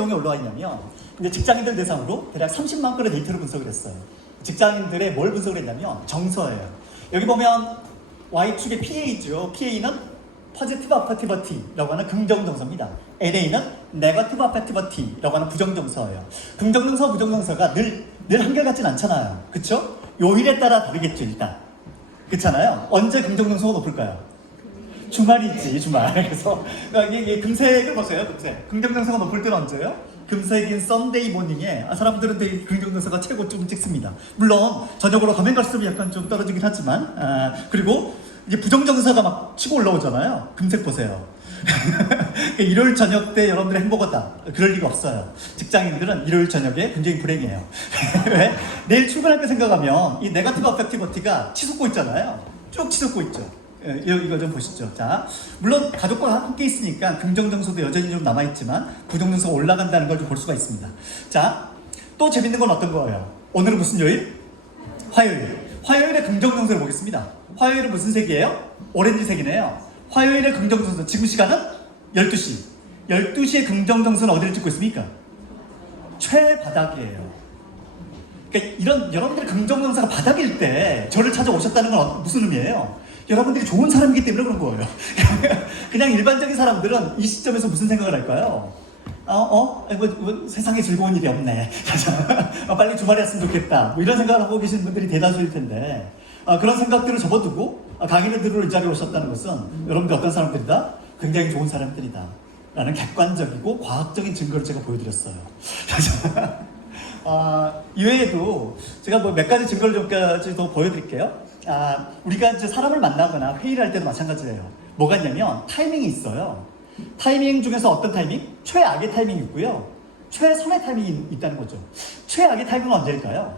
내용이 올라와 있냐면 이제 직장인들 대상으로 대략 30만 건의 데이터를 분석을 했어요. 직장인들의 뭘 분석을 했냐면 정서예요. 여기 보면 Y축의 PA죠. PA는 Positive Affectivity라고 하는 긍정정서입니다. NA는 Negative Affectivity라고 하는 부정정서예요. 긍정정서, 부정정서가 늘 한결같진 않잖아요. 그쵸? 요일에 따라 다르겠죠, 일단. 그렇잖아요. 언제 긍정정서가 높을까요? 주말이지, 주말. 그래서 이게 금색을 보세요, 금색. 긍정정서가 높을 때는 언제예요? 금색인 썬데이 모닝에 사람들은 되게 긍정정서가 최고 좀 찍습니다. 물론 저녁으로 가면 갈수록 약간 좀 떨어지긴 하지만 그리고 이제 부정정서가 막 치고 올라오잖아요. 금색 보세요. 일요일 저녁 때 여러분들의 행복하다. 그럴 리가 없어요. 직장인들은 일요일 저녁에 굉장히 불행해요. 왜? 내일 출근할 때 생각하면 이 네거티브 어펙티비티가 치솟고 있잖아요. 쭉 치솟고 있죠. 이거 좀 보시죠. 자, 물론 가족과 함께 있으니까 긍정정서도 여전히 좀 남아있지만 부정정서가 올라간다는 걸 좀 볼 수가 있습니다. 자, 또 재밌는 건 어떤 거예요? 오늘은 무슨 요일? 화요일. 화요일에 긍정정서를 보겠습니다. 화요일은 무슨 색이에요? 오렌지색이네요. 화요일의 긍정정서, 지금 시간은 12시. 12시에 긍정정서는 어디를 찍고 있습니까? 최바닥이에요. 그러니까 이런 여러분들의 긍정정서가 바닥일 때 저를 찾아오셨다는 건 무슨 의미예요? 여러분들이 좋은 사람이기 때문에 그런 거예요. 그냥 일반적인 사람들은 이 시점에서 무슨 생각을 할까요? 세상에 즐거운 일이 없네. 빨리 주말이 왔으면 좋겠다. 뭐 이런 생각을 하고 계시는 분들이 대다수일 텐데 그런 생각들을 접어두고 강의를 들으러 이 자리에 오셨다는 것은 여러분들 어떤 사람들이다? 굉장히 좋은 사람들이다 라는 객관적이고 과학적인 증거를 제가 보여드렸어요. 이외에도 제가 뭐 몇 가지 증거를 좀까지 더 보여드릴게요. 우리가 이제 사람을 만나거나 회의를 할 때도 마찬가지예요. 뭐가 있냐면 타이밍이 있어요. 타이밍 중에서 어떤 타이밍? 최악의 타이밍이 있고요. 최선의 타이밍이 있다는 거죠. 최악의 타이밍은 언제일까요?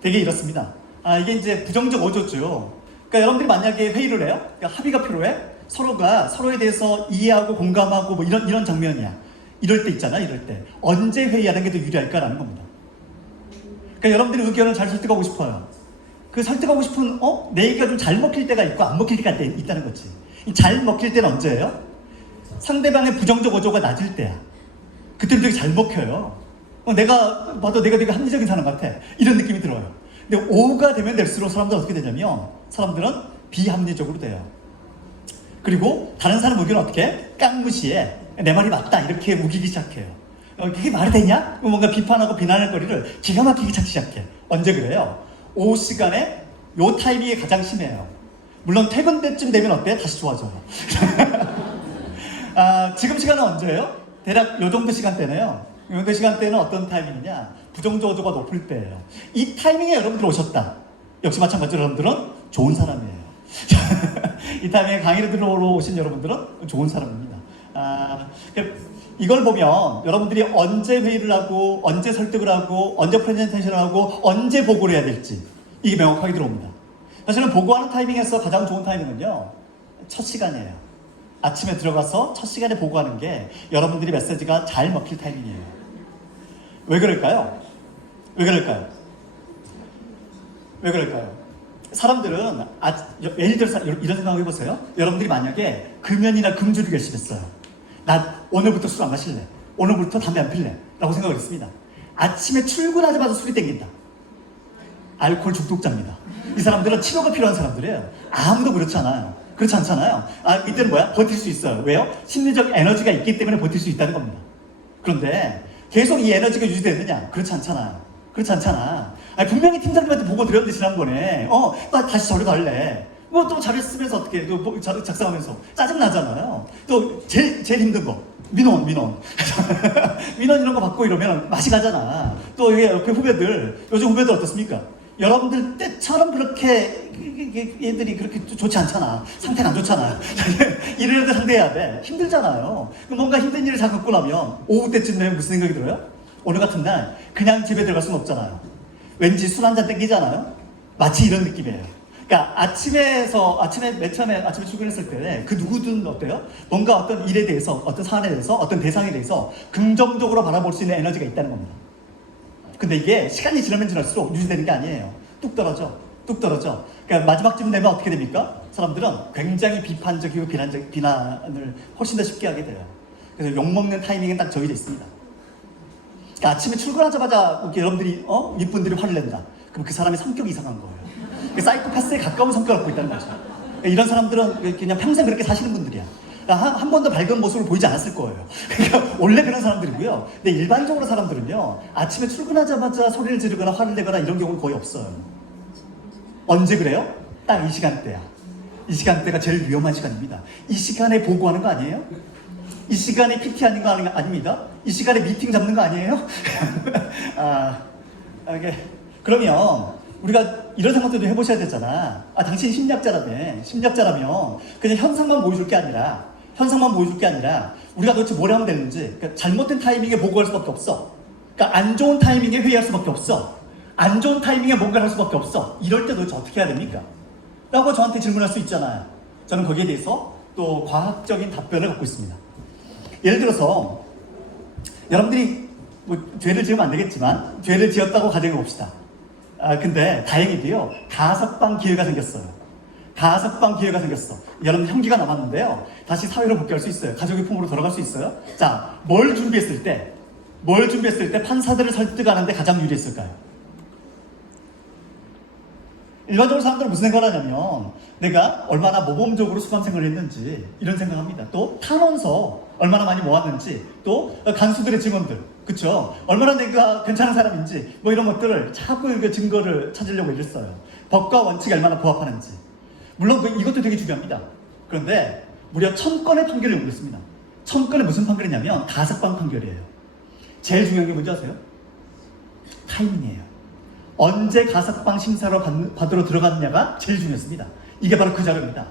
되게 이렇습니다. 이게 이제 부정적 어조죠. 그러니까 여러분들이 만약에 회의를 해요. 그러니까 합의가 필요해. 서로가 서로에 대해서 이해하고 공감하고 뭐 이런 장면이야. 이럴 때 있잖아. 이럴 때 언제 회의하는 게 더 유리할까라는 겁니다. 그러니까 여러분들이 의견을 잘 설득하고 싶어요. 그 설득하고 싶은 내 얘기가 좀 잘 먹힐 때가 있고 안 먹힐 때가 있다는 거지. 잘 먹힐 때는 언제예요? 상대방의 부정적 어조가 낮을 때야. 그때는 되게 잘 먹혀요. 내가 봐도 내가 되게 합리적인 사람 같아. 이런 느낌이 들어요. 근데 오가 되면 될수록 사람들은 어떻게 되냐면 사람들은 비합리적으로 돼요. 그리고 다른 사람 의견은 어떻게? 깡무시해. 내 말이 맞다. 이렇게 우기기 시작해요. 그게 말이 되냐? 뭔가 비판하고 비난할 거리를 기가 막히게 찾기 시작해. 언제 그래요? 오후 시간에 요 타이밍이 가장 심해요. 물론 퇴근 때쯤 되면 어때? 다시 좋아져요. 지금 시간은 언제예요? 대략 요 정도 시간대네요. 요 정도 시간대는 어떤 타이밍이냐? 부정적 어조가 높을 때예요. 이 타이밍에 여러분들 오셨다. 역시 마찬가지로 여러분들은 좋은 사람이에요. 이 타이밍에 강의를 들어오러 오신 여러분들은 좋은 사람입니다. 이걸 보면 여러분들이 언제 회의를 하고 언제 설득을 하고 언제 프레젠테이션을 하고 언제 보고를 해야 될지 이게 명확하게 들어옵니다. 사실은 보고하는 타이밍에서 가장 좋은 타이밍은요 첫 시간이에요. 아침에 들어가서 첫 시간에 보고하는 게 여러분들이 메시지가 잘 먹힐 타이밍이에요. 왜 그럴까요? 왜 그럴까요? 왜 그럴까요? 사람들은 예를 들어서 이런 생각을 해보세요. 여러분들이 만약에 금연이나 금주를 결심했어요. 나 오늘부터 술 안 마실래. 오늘부터 담배 안 필래. 라고 생각을 했습니다. 아침에 출근하자마자 술이 땡긴다. 알코올 중독자입니다. 이 사람들은 치료가 필요한 사람들이에요. 아무도 그렇지 않아요. 그렇지 않잖아요. 이때는 뭐야? 버틸 수 있어요. 왜요? 심리적 에너지가 있기 때문에 버틸 수 있다는 겁니다. 그런데 계속 이 에너지가 유지되느냐? 그렇지 않잖아요. 그렇지 않잖아. 분명히 팀장님한테 보고 드렸는데 지난번에 나 다시 저리 갈래. 뭐 또 잘했으면서 어떻게 또 작성하면서 짜증나잖아요. 또 제일 힘든 거 민원 민원 이런 거 받고 이러면 맛이 가잖아. 또 이게 옆에 후배들 요즘 후배들 어떻습니까? 여러분들 때처럼 그렇게 얘들이 그렇게 좋지 않잖아. 상태가 안 좋잖아. 이런 애들 상대해야 돼. 힘들잖아요. 뭔가 힘든 일을 다 겪고 나면 오후 때쯤 되면 무슨 생각이 들어요? 오늘 같은 날 그냥 집에 들어갈 수는 없잖아요. 왠지 술 한잔 땡기잖아요. 마치 이런 느낌이에요. 그러니까 맨 처음에 아침에 출근했을 때 그 누구든 어때요? 뭔가 어떤 일에 대해서, 어떤 사안에 대해서, 어떤 대상에 대해서 긍정적으로 바라볼 수 있는 에너지가 있다는 겁니다. 근데 이게 시간이 지나면 지날수록 유지되는 게 아니에요. 뚝 떨어져. 그러니까 마지막쯤 되면 어떻게 됩니까? 사람들은 굉장히 비판을 훨씬 더 쉽게 하게 돼요. 그래서 욕먹는 타이밍은 딱 정해져 있습니다. 그러니까 아침에 출근하자마자 이렇게 여러분들이 윗분들이 화를 낸다. 그럼 그 사람의 성격이 이상한 거예요. 사이코패스에 가까운 성격을 갖고 있다는 거죠. 그러니까 이런 사람들은 그냥 평생 그렇게 사시는 분들이야. 그러니까 한 번도 밝은 모습을 보이지 않았을 거예요. 그러니까 원래 그런 사람들이고요. 근데 일반적으로 사람들은요, 아침에 출근하자마자 소리를 지르거나 화를 내거나 이런 경우는 거의 없어요. 언제 그래요? 딱 이 시간대야. 이 시간대가 제일 위험한 시간입니다. 이 시간에 보고하는 거 아니에요? 이 시간에 PT 하는 거 아닙니다. 이 시간에 미팅 잡는 거 아니에요? 그러면 우리가 이런 생각도 좀 해보셔야 되잖아. 당신 심리학자라며. 심리학자라면 그냥 현상만 보여줄 게 아니라 우리가 도대체 뭘 하면 되는지, 그러니까 잘못된 타이밍에 보고할 수밖에 없어. 그러니까 안 좋은 타이밍에 회의할 수밖에 없어. 안 좋은 타이밍에 뭔가를 할 수밖에 없어. 이럴 때 도대체 어떻게 해야 됩니까? 라고 저한테 질문할 수 있잖아요. 저는 거기에 대해서 또 과학적인 답변을 갖고 있습니다. 예를 들어서 여러분들이 죄를 지으면 안 되겠지만 죄를 지었다고 가정해 봅시다. 근데 다행히도요, 가석방 기회가 생겼어요. 가석방 기회가 생겼어. 여러분 형기가 남았는데요, 다시 사회로 복귀할 수 있어요. 가족의 품으로 돌아갈 수 있어요. 자, 뭘 준비했을 때 판사들을 설득하는데 가장 유리했을까요? 일반적으로 사람들은 무슨 생각을 하냐면, 내가 얼마나 모범적으로 수감생활을 했는지 이런 생각합니다. 또 탄원서 얼마나 많이 모았는지, 또 간수들의 증언들, 그쵸? 얼마나 내가 괜찮은 사람인지 이런 것들을 자꾸 증거를 찾으려고 애를 써요. 법과 원칙에 얼마나 부합하는지. 물론 이것도 되게 중요합니다. 그런데 무려 1000건의 판결을 연구했습니다. 1000건의 무슨 판결이냐면 가석방 판결이에요. 제일 중요한 게 뭔지 아세요? 타이밍이에요. 언제 가석방 심사를 받으러 들어갔느냐가 제일 중요했습니다. 이게 바로 그 자료입니다.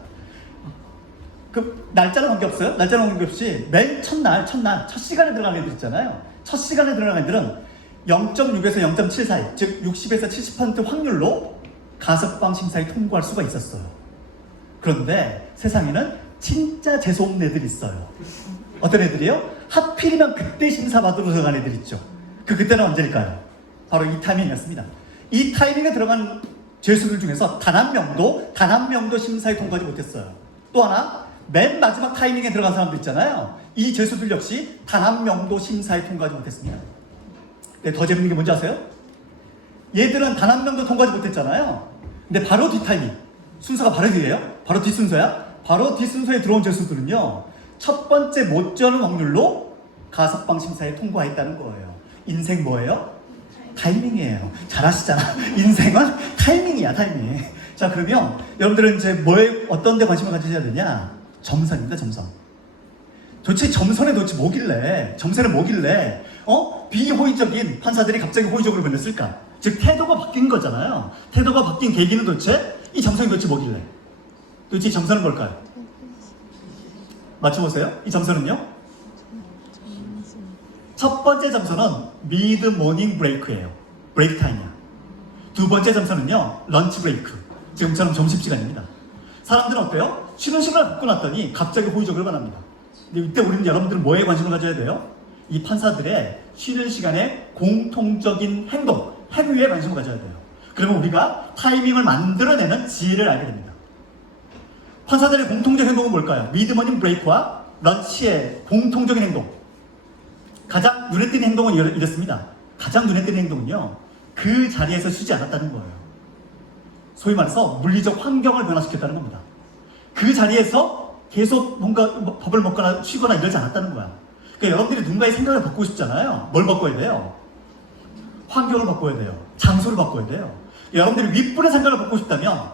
그 날짜는 관계없어요. 날짜는 관계없이 맨 첫날 첫 시간에 들어간 애들 있잖아요. 첫 시간에 들어간 애들은 0.6에서 0.7 사이, 즉 60에서 70% 확률로 가석방 심사에 통과할 수가 있었어요. 그런데 세상에는 진짜 재수없는 애들이 있어요. 어떤 애들이요? 하필이면 그때 심사 받으러 들어간 애들 있죠. 그때는 언제일까요? 바로 이 타이밍이었습니다. 이 타이밍에 들어간 죄수들 중에서 단 한 명도 심사에 통과하지 못했어요. 또 하나, 맨 마지막 타이밍에 들어간 사람들 있잖아요. 이 죄수들 역시 단 한 명도 심사에 통과하지 못했습니다. 근데 더 재밌는 게 뭔지 아세요? 얘들은 단 한 명도 통과하지 못했잖아요. 근데 바로 뒷 타이밍, 순서가 바로 뒤에요? 바로 뒷순서야? 바로 뒷순서에 들어온 죄수들은요, 첫 번째 못지않은 확률로 가석방 심사에 통과했다는 거예요. 인생 뭐예요? 타이밍이에요. 잘 아시잖아. 인생은 타이밍이야, 타이밍. 자, 그러면 여러분들은 이제 어떤 데 관심을 가지셔야 되냐? 점선입니다, 점선. 도대체 점선에 점선에 뭐길래 비호의적인 판사들이 갑자기 호의적으로 변했을까? 즉 태도가 바뀐 거잖아요. 태도가 바뀐 계기는 도대체 이 점선이 도대체 뭐길래? 도대체 이 점선은 뭘까요? 맞춰보세요. 이 점선은요? 첫 번째 점선은 미드 모닝 브레이크예요. 브레이크 타임이야. 두 번째 점선은요, 런치 브레이크. 지금처럼 점심시간입니다. 사람들은 어때요? 쉬는 시간을 갖고 났더니 갑자기 호의적으로 변합니다. 근데 이때 우리는 여러분들은 뭐에 관심을 가져야 돼요? 이 판사들의 쉬는 시간에 공통적인 행위에 관심을 가져야 돼요. 그러면 우리가 타이밍을 만들어내는 지혜를 알게 됩니다. 판사들의 공통적 행동은 뭘까요? 미드모닝 브레이크와 런치의 공통적인 행동. 가장 눈에 띄는 행동은 이렇습니다. 가장 눈에 띄는 행동은요, 그 자리에서 쉬지 않았다는 거예요. 소위 말해서 물리적 환경을 변화시켰다는 겁니다. 그 자리에서 계속 뭔가 밥을 먹거나 쉬거나 이러지 않았다는 거야. 그러니까 여러분들이 누군가의 생각을 바꾸고 싶잖아요. 뭘 바꿔야 돼요? 환경을 바꿔야 돼요. 장소를 바꿔야 돼요. 여러분들이 윗분의 생각을 바꾸고 싶다면,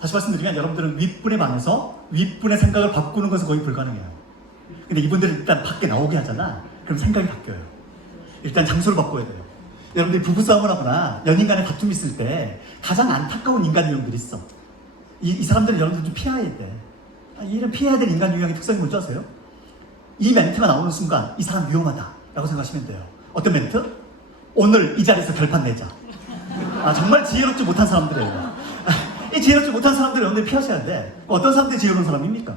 다시 말씀드리면 여러분들은 윗분에 반해서 윗분의 생각을 바꾸는 것은 거의 불가능해요. 근데 이분들은 일단 밖에 나오게 하잖아. 그럼 생각이 바뀌어요. 일단 장소를 바꿔야 돼요. 여러분들이 부부싸움을 하거나 연인 간에 다툼이 있을 때 가장 안타까운 인간 유형들이 있어. 이 사람들은 여러분들 좀 피해야 돼. 이런 피해야 될 인간 유형의 특성이 뭔지 아세요? 이 멘트가 나오는 순간 이 사람 위험하다 라고 생각하시면 돼요. 어떤 멘트? 오늘 이 자리에서 결판 내자. 정말 지혜롭지 못한 사람들이에요. 이 지혜롭지 못한 사람들을 여러분들이 피하셔야 돼. 어떤 사람들이 지혜로운 사람입니까?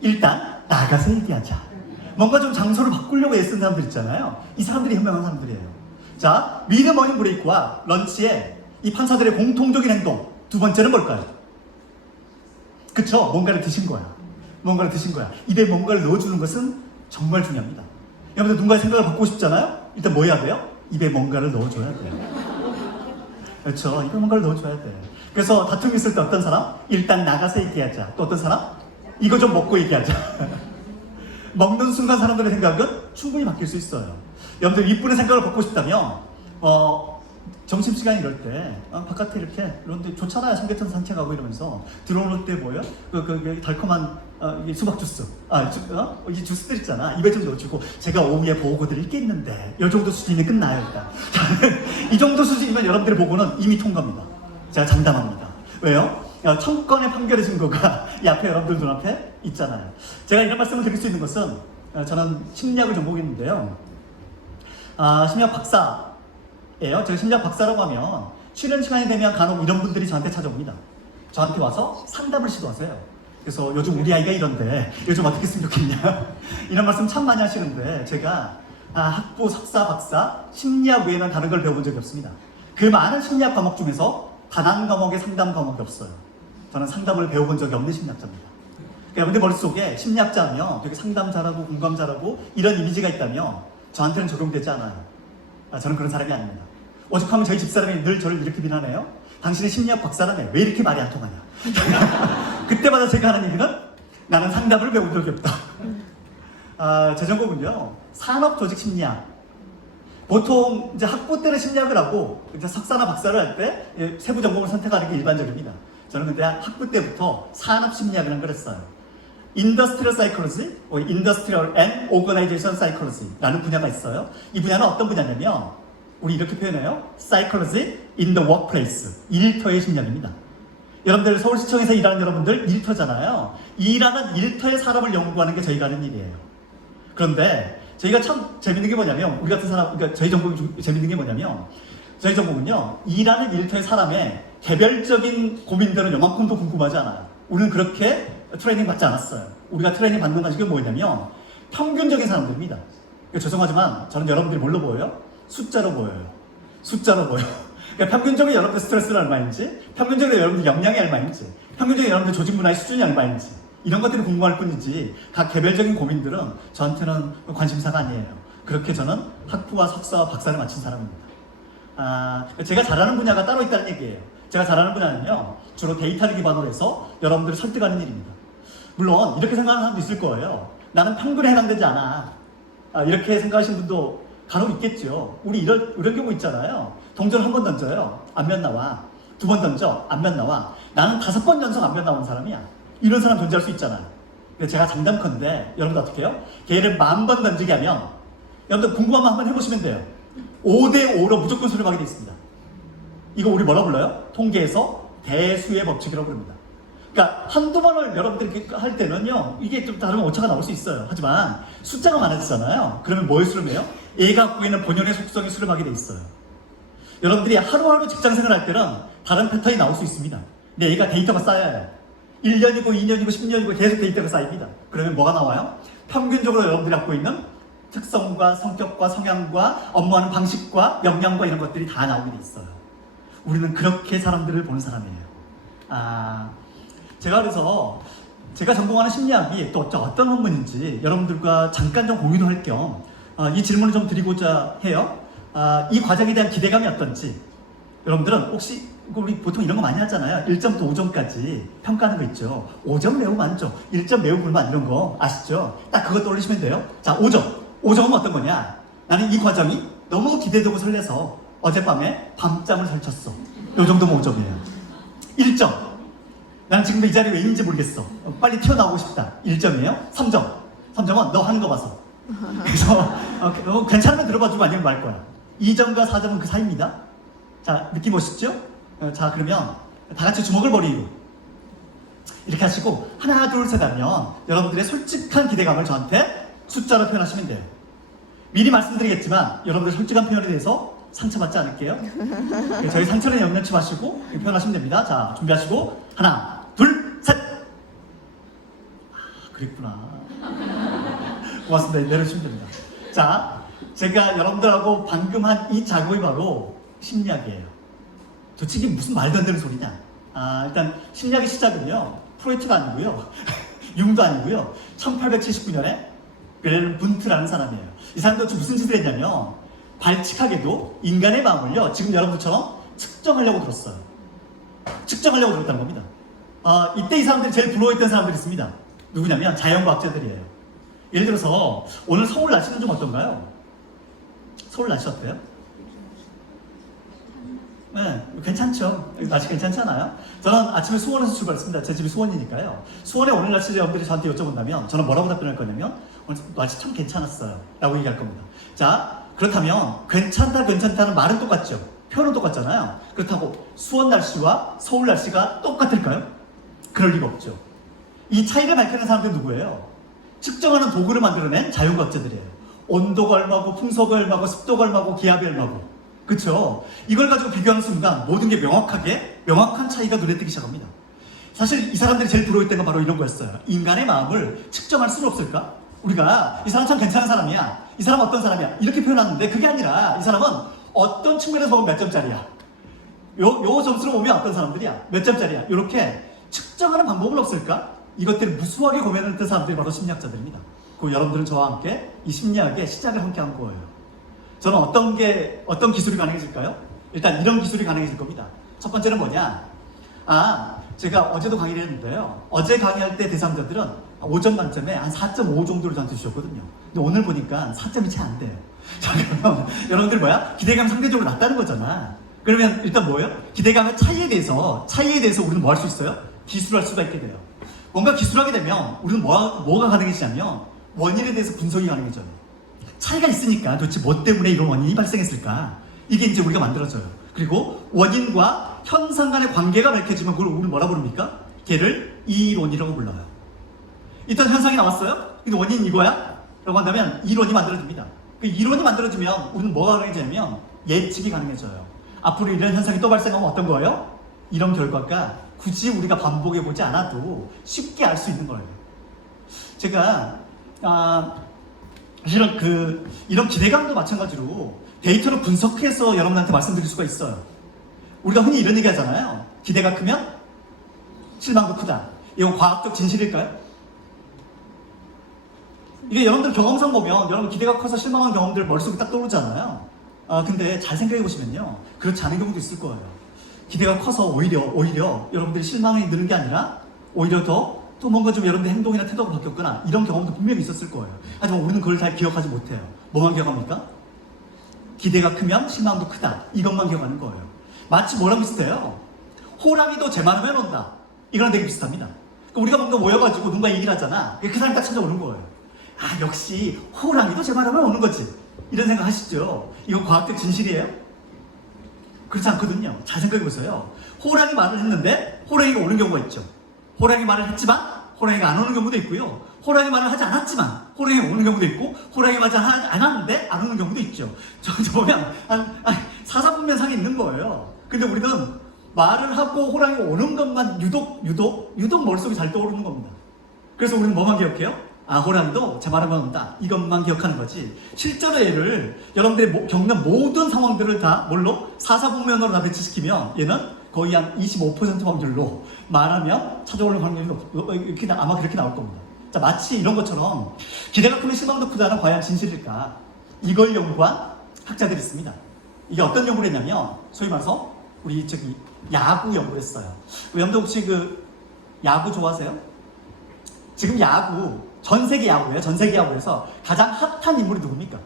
일단 나가서 얘기하자. 뭔가 좀 장소를 바꾸려고 애쓴 사람들 있잖아요. 이 사람들이 현명한 사람들이에요. 자, 미드 모닝 브레이크와 런치에 이 판사들의 공통적인 행동, 두 번째는 뭘까요? 그쵸? 뭔가를 드신 거야. 입에 뭔가를 넣어주는 것은 정말 중요합니다. 여러분들 누군가의 생각을 바꾸고 싶잖아요? 일단 뭐 해야 돼요? 입에 뭔가를 넣어줘야 돼요. 그렇죠. 입에 뭔가를 넣어줘야 돼. 그래서 다툼이 있을 때 어떤 사람? 일단 나가서 얘기하자. 또 어떤 사람? 이거 좀 먹고 얘기하자. 먹는 순간 사람들의 생각은 충분히 바뀔 수 있어요. 여러분들 이분의 생각을 바꾸고 싶다면 점심시간 이럴 때 바깥에 이렇게 이런데 좋잖아요. 삼계천 산책하고 이러면서 들어올 때 뭐예요? 그 달콤한 이 수박 주스 이 주스들 있잖아. 입에 좀 넣어주고 제가 오후에 보고 드릴 게 있는데 이 정도 수준이면 끝나요. 일단 이 정도 수준이면 여러분들의 보고는 이미 통과입니다. 제가 장담합니다. 왜요? 청구권의 판결의 증거가 이 앞에 여러분들 눈앞에 있잖아요. 제가 이런 말씀을 드릴 수 있는 것은 저는 심리학을 전공했는데요. 심리학 박사예요. 제가 심리학 박사라고 하면 쉬는 시간이 되면 간혹 이런 분들이 저한테 찾아옵니다. 저한테 와서 상담을 시도하세요. 그래서 요즘 우리 아이가 이런데 요즘 어떻게 했으면 좋겠냐 이런 말씀 참 많이 하시는데 제가 학부, 석사, 박사 심리학 외에는 다른 걸 배워본 적이 없습니다. 그 많은 심리학 과목 중에서 단 한 과목의 상담 과목이 없어요. 저는 상담을 배워본 적이 없는 심리학자입니다. 여러분들 머릿속에 심리학자 하면 되게 상담 잘하고 공감 잘하고 이런 이미지가 있다면 저한테는 적용되지 않아요. 저는 그런 사람이 아닙니다. 오죽하면 저희 집사람이 늘 저를 이렇게 비난해요. 당신의 심리학 박사라며 왜 이렇게 말이 안 통하냐. 그때마다 제가 하는 얘기는 나는 상담을 배운 적이 없다. 제 전공은요 산업조직 심리학. 보통 이제 학부 때는 심리학을 하고 이제 석사나 박사를 할 때 세부 전공을 선택하는 게 일반적입니다. 저는 근데 학부 때부터 산업 심리학이라는 걸 했어요. Industrial Psychology, Industrial and Organization Psychology라는 분야가 있어요. 이 분야는 어떤 분야냐면 우리 이렇게 표현해요. Psychology in the Workplace, 일터의 심리학입니다. 여러분들 서울시청에서 일하는 여러분들 일터잖아요. 일하는 일터의 사람을 연구하는 게 저희가 하는 일이에요. 그런데 저희가 참 재밌는 게 뭐냐면 우리 같은 사람, 그러니까 저희 전공이 재밌는 게 뭐냐면 저희 전공은요 일하는 일터의 사람의 개별적인 고민들은 요만큼도 궁금하지 않아요. 우리는 그렇게 트레이닝 받지 않았어요. 우리가 트레이닝 받는 것이 뭐냐면 평균적인 사람들입니다. 죄송하지만 저는 여러분들이 뭘로 보여요? 숫자로 보여요. 숫자로 보여요. 그러니까 평균적으로 여러분들 스트레스는 얼마인지, 평균적으로 여러분들 역량이 얼마인지, 평균적으로 여러분들 조직 문화의 수준이 얼마인지 이런 것들이 궁금할 뿐이지 각 개별적인 고민들은 저한테는 관심사가 아니에요. 그렇게 저는 학부와 석사와 박사를 마친 사람입니다. 제가 잘하는 분야가 따로 있다는 얘기예요. 제가 잘하는 분야는요 주로 데이터를 기반으로 해서 여러분들을 설득하는 일입니다. 물론 이렇게 생각하는 사람도 있을 거예요. 나는 평균에 해당되지 않아. 이렇게 생각하시는 분도 간혹 있겠죠. 우리 이런 경우 있잖아요. 동전 한 번 던져요. 안면 나와. 두 번 던져. 안면 나와. 나는 5번 연속 안면 나오는 사람이야. 이런 사람 존재할 수 있잖아요. 근데 제가 장담컨대 여러분들 어떻게 해요? 걔를 10,000번 던지게 하면 여러분들 궁금하면 한번 해보시면 돼요. 5대5로 무조건 수렴하게 돼 있습니다. 이거 우리 뭐라 불러요? 통계에서 대수의 법칙이라고 부릅니다. 그러니까 한두 번을 여러분들이 할 때는요 이게 좀 다르면 오차가 나올 수 있어요. 하지만 숫자가 많아지잖아요. 그러면 뭐에 수렴해요? 얘가 갖고 있는 본연의 속성이 수렴하게 돼 있어요. 여러분들이 하루하루 직장생활 할 때는 다른 패턴이 나올 수 있습니다. 근데 얘가 데이터가 쌓여야 해요. 1년이고 2년이고 10년이고 계속 데이터가 쌓입니다. 그러면 뭐가 나와요? 평균적으로 여러분들이 갖고 있는 특성과 성격과 성향과 업무하는 방식과 역량과 이런 것들이 다 나오게 돼 있어요. 우리는 그렇게 사람들을 보는 사람이에요. 제가 그래서 제가 전공하는 심리학이 또 어떤 학문인지 여러분들과 잠깐 좀 공유도 할 겸 이 질문을 좀 드리고자 해요. 이 과정에 대한 기대감이 어떤지. 여러분들은 혹시 우리 보통 이런 거 많이 하잖아요. 1점부터 5점까지 평가하는 거 있죠. 5점 매우 만점, 1점 매우 불만 이런 거 아시죠? 딱 그거 떠올리시면 돼요. 자, 5점. 5점은 어떤 거냐? 나는 이 과정이 너무 기대되고 설레서 어젯밤에 밤잠을 설쳤어. 이 정도면 5점이에요. 1점. 나는 지금 이 자리에 왜 있는지 모르겠어. 빨리 튀어나오고 싶다. 1점이에요. 3점. 3점은 너 하는 거 봐서. 그래서 괜찮으면 들어봐주고 아니면 말 거야. 2점과 4점은 그 사이입니다. 자, 느낌 오시죠? 자, 그러면 다 같이 주먹을 머리로 이렇게 하시고 하나, 둘, 셋 하면 여러분들의 솔직한 기대감을 저한테 숫자로 표현하시면 돼요. 미리 말씀드리겠지만 여러분들 솔직한 표현에 대해서 상처받지 않을게요. 저희 상처는 염려치 마시고 표현하시면 됩니다. 자, 준비하시고 하나, 둘, 셋. 그랬구나. 고맙습니다. 내려주시면 됩니다. 자, 제가 여러분들하고 방금 한 이 작업이 바로 심리학이에요. 도대체 이게 무슨 말도 안 되는 소리냐? 일단 심리학의 시작은요 프로이트가 아니고요 융도 아니고요 1879년에 그레는 분트라는 사람이에요. 이 사람도 무슨 짓을 했냐면 발칙하게도 인간의 마음을요 지금 여러분처럼 측정하려고 들었어요. 측정하려고 들었다는 겁니다. 이때 이 사람들이 제일 부러워했던 사람들이 있습니다. 누구냐면 자연과학자들이에요. 예를 들어서 오늘 서울 날씨는 좀 어떤가요? 서울 날씨 어때요? 네, 괜찮죠. 날씨 괜찮잖아요. 저는 아침에 수원에서 출발했습니다. 제 집이 수원이니까요. 수원에 오늘 날씨 여러분들이 저한테 여쭤본다면 저는 뭐라고 답변할 거냐면 오늘 날씨 참 괜찮았어요 라고 얘기할 겁니다. 자, 그렇다면 괜찮다는 말은 똑같죠. 표현은 똑같잖아요. 그렇다고 수원 날씨와 서울 날씨가 똑같을까요? 그럴 리가 없죠. 이 차이를 밝히는 사람들은 누구예요? 측정하는 도구를 만들어낸 자연과학자들이에요. 온도가 얼마고 풍속이 얼마고 습도가 얼마고 기압이 얼마고, 그쵸? 이걸 가지고 비교하는 순간 모든 게 명확한 차이가 눈에 띄기 시작합니다. 사실 이 사람들이 제일 부러워했던 건 바로 이런 거였어요. 인간의 마음을 측정할 수는 없을까? 우리가 이 사람 참 괜찮은 사람이야, 이 사람 어떤 사람이야 이렇게 표현하는데 그게 아니라 이 사람은 어떤 측면에서 보면 몇 점짜리야, 요 점수로 보면 어떤 사람들이야, 몇 점짜리야, 이렇게 측정하는 방법은 없을까? 이것들을 무수하게 고민했던 사람들이 바로 심리학자들입니다. 그 여러분들은 저와 함께 이 심리학의 시작을 함께 한 거예요. 저는 어떤 기술이 가능해질까요? 일단 이런 기술이 가능해질 겁니다. 첫 번째는 뭐냐? 제가 어제도 강의를 했는데요. 어제 강의할 때 대상자들은 5점 만점에 한 4.5 정도를 저한테 주셨거든요. 근데 오늘 보니까 4점이 채 안 돼요. 자, 그러면 여러분들 기대감이 상대적으로 낮다는 거잖아. 그러면 일단 뭐예요? 기대감의 차이에 대해서 우리는 뭐 할 수 있어요? 기술할 수가 있게 돼요. 뭔가 기술하게 되면 우리는 뭐가 가능해지냐면 원인에 대해서 분석이 가능해져요. 차이가 있으니까 도대체 뭐 때문에 이런 원인이 발생했을까? 이게 이제 우리가 만들어져요. 그리고 원인과 현상 간의 관계가 밝혀지면 그걸 우리는 뭐라 부릅니까? 걔를 이론이라고 불러요. 일단 현상이 나왔어요? 근데 원인이 이거야? 라고 한다면 이론이 만들어집니다. 그 이론이 만들어지면 우리는 뭐가 가능해지냐면 예측이 가능해져요. 앞으로 이런 현상이 또 발생하면 어떤 거예요? 이런 결과가 굳이 우리가 반복해보지 않아도 쉽게 알 수 있는 거예요. 제가 사실은 이런 기대감도 마찬가지로 데이터를 분석해서 여러분한테 말씀드릴 수가 있어요. 우리가 흔히 이런 얘기 하잖아요. 기대가 크면 실망도 크다. 이건 과학적 진실일까요? 이게 여러분들 경험상 보면 여러분 기대가 커서 실망한 경험들 머릿속에 딱 떠오르잖아요. 근데 잘 생각해 보시면요, 그렇지 않은 경우도 있을 거예요. 기대가 커서 오히려 여러분들이 실망이 느는 게 아니라 오히려 또 뭔가 좀 여러분들 행동이나 태도가 바뀌었거나 이런 경험도 분명히 있었을 거예요. 하지만 우리는 그걸 잘 기억하지 못해요. 뭐만 기억합니까? 기대가 크면 실망도 크다. 이것만 기억하는 거예요. 마치 뭐랑 비슷해요? 호랑이도 제 말하면 온다. 이거랑 되게 비슷합니다. 그러니까 우리가 뭔가 모여가지고 누군가 얘기를 하잖아. 그 사람이 딱 찾아오는 거예요. 역시 호랑이도 제 말하면 오는 거지. 이런 생각 하시죠? 이거 과학적 진실이에요? 그렇지 않거든요. 잘 생각해보세요. 호랑이 말을 했는데 호랑이가 오는 경우가 있죠. 호랑이 말을 했지만 호랑이가 안 오는 경우도 있고요. 호랑이 말을 하지 않았지만 호랑이가 오는 경우도 있고, 호랑이 말을 안 하는데 안 오는 경우도 있죠. 저 보면 사사분면상이 있는 거예요. 근데 우리는 말을 하고 호랑이가 오는 것만 유독 머릿속에 잘 떠오르는 겁니다. 그래서 우리는 뭐만 기억해요? 호랑이도 제 말하면 온다. 이것만 기억하는 거지. 실제로 얘를 여러분들이 겪는 모든 상황들을 다 뭘로? 사사분면으로 다 배치시키면 얘는 거의 한 25% 확률로 말하면 찾아오는 확률이 이렇게 아마 그렇게 나올 겁니다. 자, 마치 이런 것처럼 기대가 크면 실망도 크다는 과연 진실일까? 이걸 연구한 학자들이 있습니다. 이게 어떤 연구를 했냐면 소위 말해서 우리 야구 연구를 했어요. 여러분들 혹시 야구 좋아하세요? 지금 전 세계 야구예요. 전 세계 야구에서 가장 핫한 인물이 누굽니까?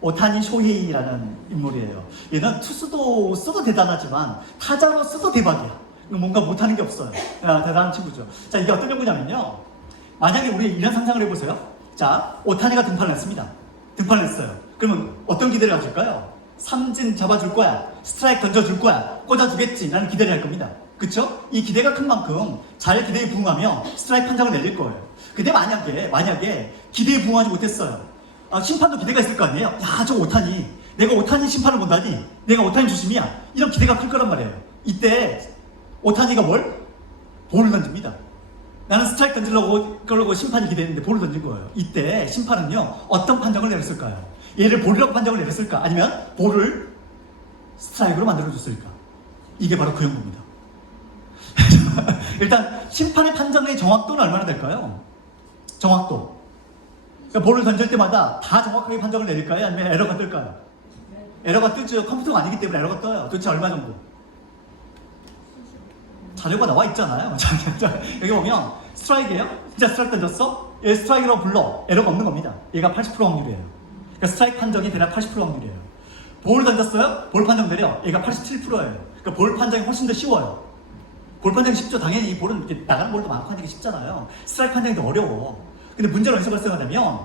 오타니 쇼헤이라는 인물이에요. 얘는 투수도 써도 대단하지만 타자로서도 대박이야. 뭔가 못하는 게 없어요. 대단한 친구죠. 자, 이게 어떤 연구냐면요, 만약에 우리 이런 상상을 해보세요. 자, 오타니가 등판을 했습니다. 등판을 했어요. 그러면 어떤 기대를 가질까요? 삼진 잡아줄 거야, 스트라이크 던져줄 거야, 꽂아주겠지 라는 기대를 할 겁니다. 그쵸? 이 기대가 큰 만큼 잘 기대에 부응하며 스트라이크 판정을 내릴 거예요. 근데 만약에 기대에 부응하지 못했어요. 심판도 기대가 있을 거 아니에요? 저 오타니, 내가 오타니 심판을 본다니, 내가 오타니 주심이야, 이런 기대가 클 거란 말이에요. 이때 오타니가 볼을 던집니다. 나는 스트라이크 던지려고 심판이 기대했는데 볼을 던진 거예요. 이때 심판은요, 어떤 판정을 내렸을까요? 얘를 볼이라고 판정을 내렸을까? 아니면 볼을 스트라이크로 만들어줬을까? 이게 바로 그 연구입니다. 일단 심판의 판정의 정확도는 얼마나 될까요? 정확도. 그러니까 볼을 던질 때마다 다 정확하게 판정을 내릴까요? 아니면 에러가 뜰까요? 에러가 뜨죠. 컴퓨터가 아니기 때문에 에러가 떠요. 도대체 얼마 정도? 자료가 나와 있잖아요. 여기 보면 스트라이크예요. 진짜 스트라이크 던졌어? 얘 스트라이크라고 불러. 에러가 없는 겁니다. 얘가 80% 확률이에요. 그러니까 스트라이크 판정이 대략 80% 확률이에요. 볼 던졌어요? 볼 판정 내려. 얘가 87%예요. 그러니까 볼 판정이 훨씬 더 쉬워요. 볼 판정이 쉽죠. 당연히 이 볼은 이렇게 나가는 볼도 많고 하는 게 쉽잖아요. 스트라이크 판정이 더 어려워. 근데 문제는 어디서 발생하냐면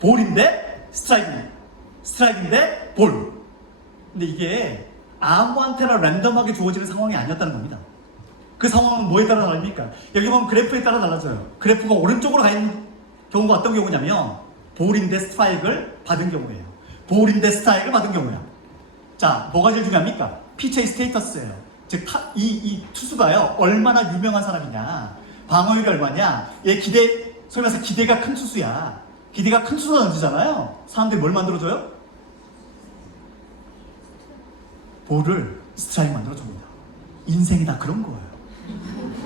볼인데 스트라이크인데 볼. 근데 이게 아무한테나 랜덤하게 주어지는 상황이 아니었다는 겁니다. 그 상황은 뭐에 따라 다릅니까? 여기 보면 그래프에 따라 달라져요. 그래프가 오른쪽으로 가 있는 경우가 어떤 경우냐면 볼인데 스트라이크를 받은 경우예요. 볼인데 스트라이크를 받은 경우야. 자, 뭐가 제일 중요합니까? 피처의 스테이터스예요. 즉, 이 투수가요, 얼마나 유명한 사람이냐, 방어율이 얼마냐, 얘 소위 말해서 기대가 큰 투수야. 기대가 큰 투수가 던지잖아요. 사람들이 뭘 만들어줘요? 볼을 스트라이크 만들어줍니다. 인생이 다 그런 거예요.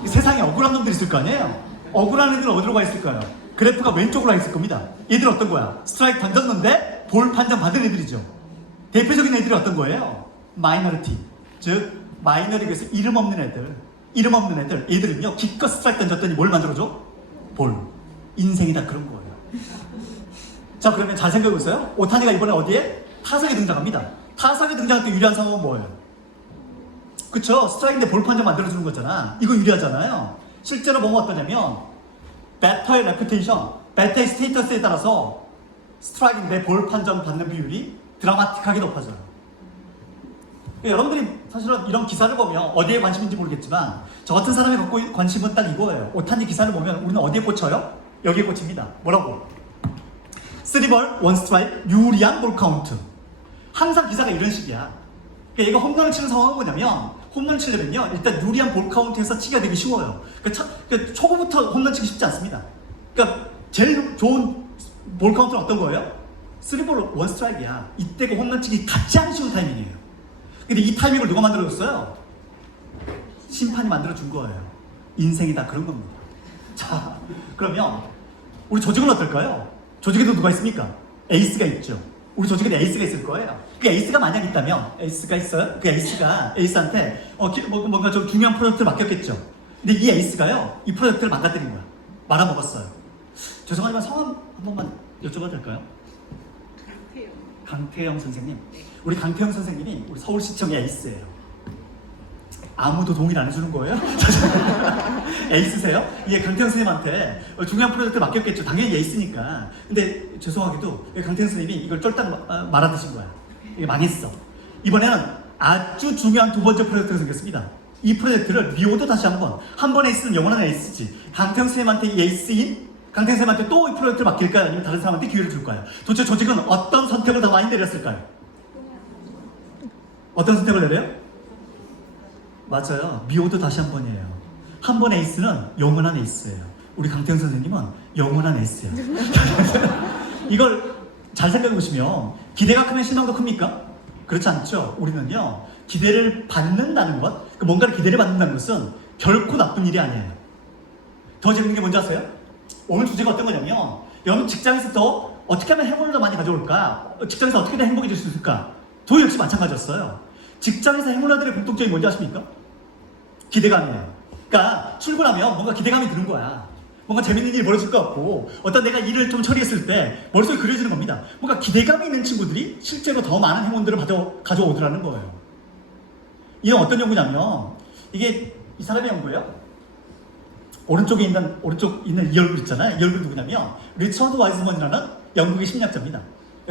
세상에 억울한 놈들이 있을 거 아니에요? 억울한 애들은 어디로 가 있을까요? 그래프가 왼쪽으로 가 있을 겁니다. 얘들 어떤 거야? 스트라이크 던졌는데 볼 판정 받은 애들이죠. 대표적인 애들이 어떤 거예요? 마이너리티. 즉 마이너리그에서 이름 없는 애들. 얘들은요 기껏 스트라이크 던졌더니 뭘 만들어줘? 볼. 인생이 다 그런 거예요. 자, 그러면 잘 생각해보세요. 오타니가 이번에 어디에? 타석에 등장합니다. 타석에 등장할 때 유리한 상황은 뭐예요? 그쵸? 스트라이크인데 볼 판정 만들어주는 거잖아. 이거 유리하잖아요. 실제로 보면 어떠냐면 배터의 레퓨테이션, 배터의 스테이터스에 따라서 스트라이크인데 볼 판정 받는 비율이 드라마틱하게 높아져요. 여러분들이 사실은 이런 기사를 보면 어디에 관심인지 모르겠지만 저 같은 사람이 갖고 있는 관심은 딱 이거예요. 오타니 기사를 보면 우리는 어디에 꽂혀요? 여기에 꽂힙니다. 뭐라고? 3볼, 1스트라이크, 유리한 볼 카운트. 항상 기사가 이런 식이야. 그러니까 얘가 홈런을 치는 상황은 뭐냐면 홈런 치려면요 일단 유리한 볼 카운트에서 치기가 되게 쉬워요. 그러니까 초보부터 홈런 치기 쉽지 않습니다. 그러니까 제일 좋은 볼 카운트는 어떤 거예요? 3볼 1스트라이크야. 이때가 홈런 치기 가장 쉬운 타이밍이에요. 근데 이 타이밍을 누가 만들어줬어요? 심판이 만들어준 거예요. 인생이 다 그런 겁니다. 자, 그러면 우리 조직은 어떨까요? 조직에도 누가 있습니까? 에이스가 있죠. 우리 조직에도 에이스가 있을 거예요. 그 에이스가 만약 있다면, 에이스가 있어요? 그 에이스가 에이스한테 뭔가 좀 중요한 프로젝트를 맡겼겠죠. 근데 이 에이스가요, 이 프로젝트를 망가뜨린 거야. 말아먹었어요. 죄송하지만 성함 한 번만 여쭤봐도 될까요? 강태영 선생님. 우리 강태영 선생님이 우리 서울시청의 에이스예요. 아무도 동의를 안 해주는 거예요? 에이스세요? 예, 강태영 선생님한테 중요한 프로젝트를 맡겼겠죠. 당연히 에이스니까. 근데 죄송하게도 강태영 선생님이 이걸 쫄딱 말아드신 거야. 이게 망했어. 이번에는 아주 중요한 두 번째 프로젝트가 생겼습니다. 이 프로젝트를 미워도 다시 한 번 에이스는 영원한 에이스지. 강태영 선생님한테 이 에이스인 강태영 선생님한테 또 이 프로젝트를 맡길까요? 아니면 다른 사람한테 기회를 줄까요? 도대체 조직은 어떤 선택을 더 많이 내렸을까요? 어떤 선택을 내려요? 맞아요. 미워도 다시 한 번이에요. 한 번 에이스는 영원한 에이스예요. 우리 강태영 선생님은 영원한 에이스예요. 이걸 잘 생각해 보시면 기대가 크면 실망도 큽니까? 그렇지 않죠. 우리는요 기대를 받는다는 것, 뭔가를 기대를 받는다는 것은 결코 나쁜 일이 아니에요. 더 재밌는 게 뭔지 아세요? 오늘 주제가 어떤 거냐면 여러분 직장에서 더 어떻게 하면 행운을 더 많이 가져올까? 직장에서 어떻게 더 행복해질 수 있을까? 저 역시 마찬가지였어요. 직장에서 행운아들의 공통점이 뭔지 아십니까? 기대감이에요. 그러니까 출근하면 뭔가 기대감이 드는 거야. 뭔가 재밌는 일이 벌어질 것 같고 어떤 내가 일을 좀 처리했을 때 머릿속에 그려지는 겁니다. 뭔가 기대감이 있는 친구들이 실제로 더 많은 행운들을 가져오더라는 거예요. 이건 어떤 연구냐면 이게 이 사람의 연구예요. 오른쪽 있는 이 얼굴 있잖아요. 이 얼굴 누구냐면 리처드 와이즈먼이라는 영국의 심리학자입니다.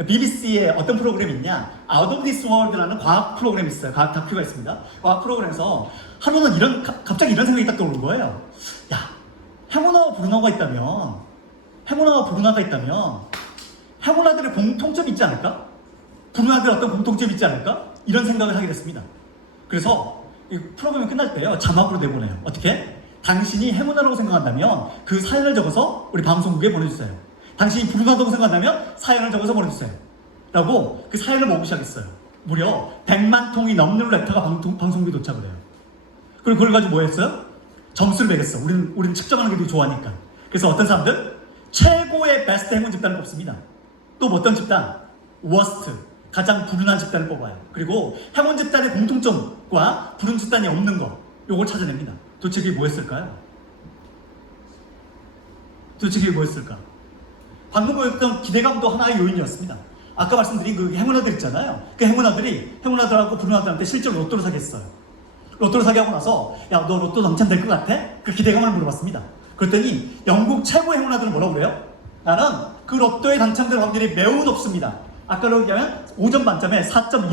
BBC에 어떤 프로그램이 있냐? Out of This World라는 과학 프로그램이 있어요. 과학 다큐가 있습니다. 과학 프로그램에서 하루는 갑자기 이런 생각이 딱 떠오른 거예요. 야, 행운아와 브루나가 있다면 행운아들의 공통점이 있지 않을까? 브루나들 어떤 공통점이 있지 않을까? 이런 생각을 하게 됐습니다. 그래서 이 프로그램이 끝날 때요 자막으로 내보내요. 어떻게? 당신이 행운아라고 생각한다면 그 사연을 적어서 우리 방송국에 보내주세요. 당신이 브루나라고 생각한다면 사연을 적어서 보내주세요. 라고 그 사연을 모으기 시작했어요. 무려 100만 통이 넘는 레터가 방송국에 도착을 해요. 그리고 그걸 가지고 뭐 했어요? 점수를 매겼어. 우리는 측정하는 게 되게 좋아하니까. 그래서 어떤 사람들? 최고의 베스트 행운 집단을 뽑습니다. 또 어떤 집단? 워스트, 가장 불운한 집단을 뽑아요. 그리고 행운 집단의 공통점과 불운 집단이 없는 거, 요걸 찾아냅니다. 도대체 그게 뭐였을까요? 도대체 그게 뭐였을까? 방금 보였던 기대감도 하나의 요인이었습니다. 아까 말씀드린 그 행운아들 있잖아요. 그 행운아들하고 불운아들한테 실제로 로또를 사게 했어요. 로또를 사게 하고 나서 야, 너 로또 당첨될 것 같아? 그 기대감을 물어봤습니다. 그랬더니 영국 최고의 행운아들은 뭐라고 그래요? 나는 그 로또에 당첨될 확률이 매우 높습니다. 아까로 얘기하면 5점 만점에 4점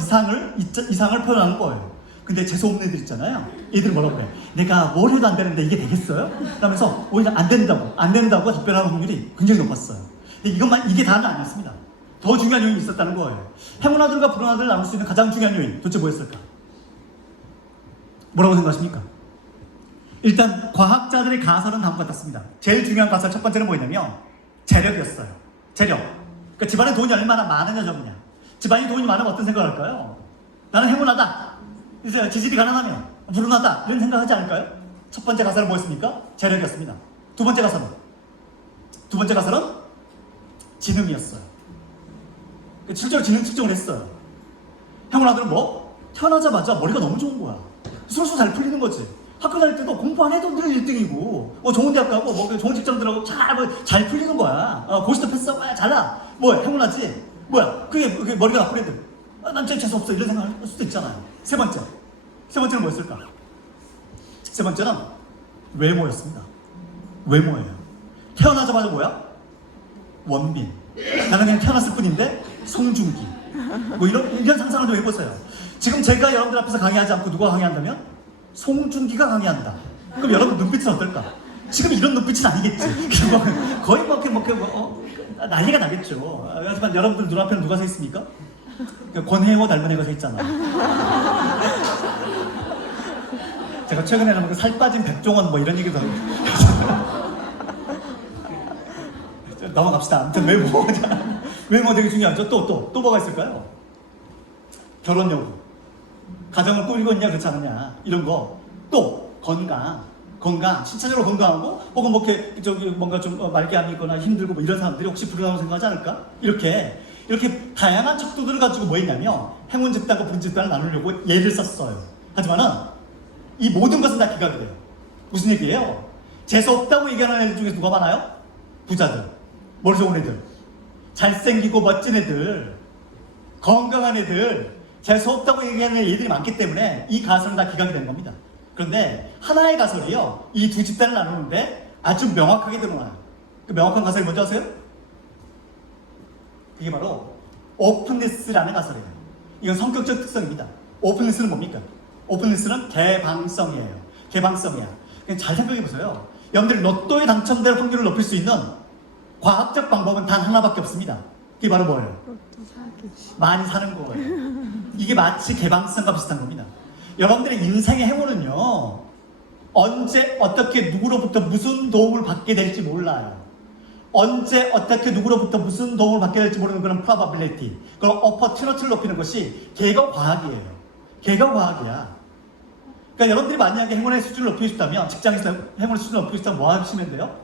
이상을 표현하는 거예요. 근데 재수없는 애들 있잖아요. 얘들은 뭐라고 그래? 내가 뭘 해도 안 되는데 이게 되겠어요? 그러면서 오히려 안 된다고 답변하는 확률이 굉장히 높았어요. 근데 이게 다는 아니었습니다. 더 중요한 요인이 있었다는 거예요. 행운아들과 불운아들을 나눌 수 있는 가장 중요한 요인, 도대체 뭐였을까? 뭐라고 생각하십니까? 일단 과학자들의 가설은 다음과 같습니다. 제일 중요한 가설 첫 번째는 뭐였냐면 재력이었어요. 재력. 그러니까 집안에 돈이 얼마나 많으냐 적으냐. 집안에 돈이 많으면 어떤 생각을 할까요? 나는 행운하다. 이제 지질이 가난하면 불운하다. 이런 생각하지 않을까요? 첫 번째 가설은 뭐였습니까? 재력이었습니다. 두 번째 가설은 지능이었어요. 실제로 지능 측정을 했어요. 행운아들은 뭐? 태어나자마자 머리가 너무 좋은 거야. 술술 잘 풀리는 거지. 학교 다닐 때도 공부 안 해도 늘 1등이고, 좋은 대학 가고, 좋은 직장 들어가고, 잘 풀리는 거야. 고시도 패스하고, 잘나. 뭐야, 행운하지? 뭐야, 그게 머리가 나쁜 애들. 난 진짜 재수없어. 이런 생각을 할 수도 있잖아요. 세 번째는 뭐였을까? 세 번째는 외모였습니다. 외모예요. 태어나자마자 뭐야? 원빈. 나는 그냥 태어났을 뿐인데, 송중기. 이런 상상을 좀 해보세요. 지금 제가 여러분들 앞에서 강의하지 않고 누가 강의한다면? 송중기가 강의한다. 그럼 여러분 눈빛은 어떨까? 지금 이런 눈빛은 아니겠지. 거의 난리가 나겠죠. 하지만 여러분들 눈앞에는 누가 서 있습니까? 권혜호 닮은 애가 서 있잖아. 제가 최근에는 살 빠진 백종원 이런 얘기도 하고. 넘어갑시다. 아무튼 외모 되게 중요하죠. 또 뭐가 있을까요? 결혼 여부. 가정을 꾸리고 있냐 그렇지 않느냐 이런 거. 또 건강 신체적으로 건강하고 혹은 뭔가 좀 말기암이 있거나 힘들고 이런 사람들이 혹시 불운하다고 생각하지 않을까? 이렇게 다양한 척도들을 가지고 뭐 했냐면 행운 집단과 불운 집단을 나누려고 예를 썼어요. 하지만은 이 모든 것은 다 기각이 돼요. 무슨 얘기예요? 재수 없다고 얘기하는 애들 중에 누가 많아요? 부자들, 머리 좋은 애들, 잘생기고 멋진 애들, 건강한 애들, 재수 없다고 얘기하는 애들이 많기 때문에 이 가설은 다 기각이 되는 겁니다. 그런데 하나의 가설이요, 이 두 집단을 나누는데 아주 명확하게 드러나요. 그 명확한 가설이 뭔지 아세요? 그게 바로 오픈니스라는 가설이에요. 이건 성격적 특성입니다. 오픈니스는 뭡니까? 오픈니스는 개방성이에요. 개방성이야. 그냥 잘 생각해보세요. 여러분들이 로또에 당첨될 확률을 높일 수 있는 과학적 방법은 단 하나밖에 없습니다. 그게 바로 뭐예요? 많이 사는 거예요. 이게 마치 개방성과 비슷한 겁니다. 여러분들의 인생의 행운은요, 언제 어떻게 누구로부터 무슨 도움을 받게 될지 몰라요. 언제 어떻게 누구로부터 무슨 도움을 받게 될지 모르는 그런 probability, 그런 opportunity를 높이는 것이 개가 과학이에요. 개가 과학이야. 그러니까 여러분들이 만약에 행운의 수준을 높이고 싶다면, 직장에서 행운의 수준을 높이고 싶다면 뭐 하시면 돼요?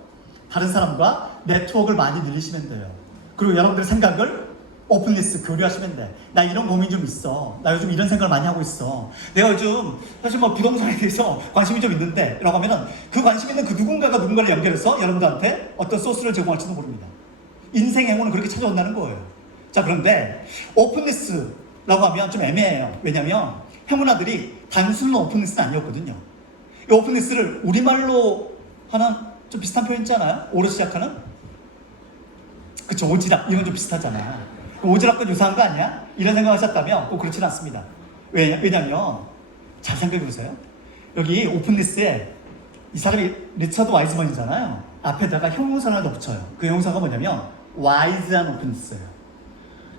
다른 사람과 네트워크를 많이 늘리시면 돼요. 그리고 여러분들의 생각을 오픈리스 교류하시면 돼. 나 이런 고민 좀 있어. 나 요즘 이런 생각을 많이 하고 있어. 내가 요즘 사실 부동산에 대해서 관심이 좀 있는데 라고 하면은 그 관심 있는 그 누군가가 누군가를 연결해서 여러분들한테 어떤 소스를 제공할지도 모릅니다. 인생 행운은 그렇게 찾아온다는 거예요. 자, 그런데 오픈리스라고 하면 좀 애매해요. 왜냐면 행운아들이 단순한 오픈리스는 아니었거든요. 이 오픈리스를 우리말로 하나 좀 비슷한 표현 있잖아요. 오로 시작하는? 그쵸, 오지랖. 이건 좀 비슷하잖아. 오지랖과 유사한 거 아니야? 이런 생각하셨다면 꼭 그렇지는 않습니다. 왜냐면 잘 생각해보세요. 여기 오픈리스에 이 사람이 리처드 와이즈먼이잖아요. 앞에다가 형용사를 하나 붙여요. 그 형용사가 뭐냐면 와이즈한 오픈리스예요.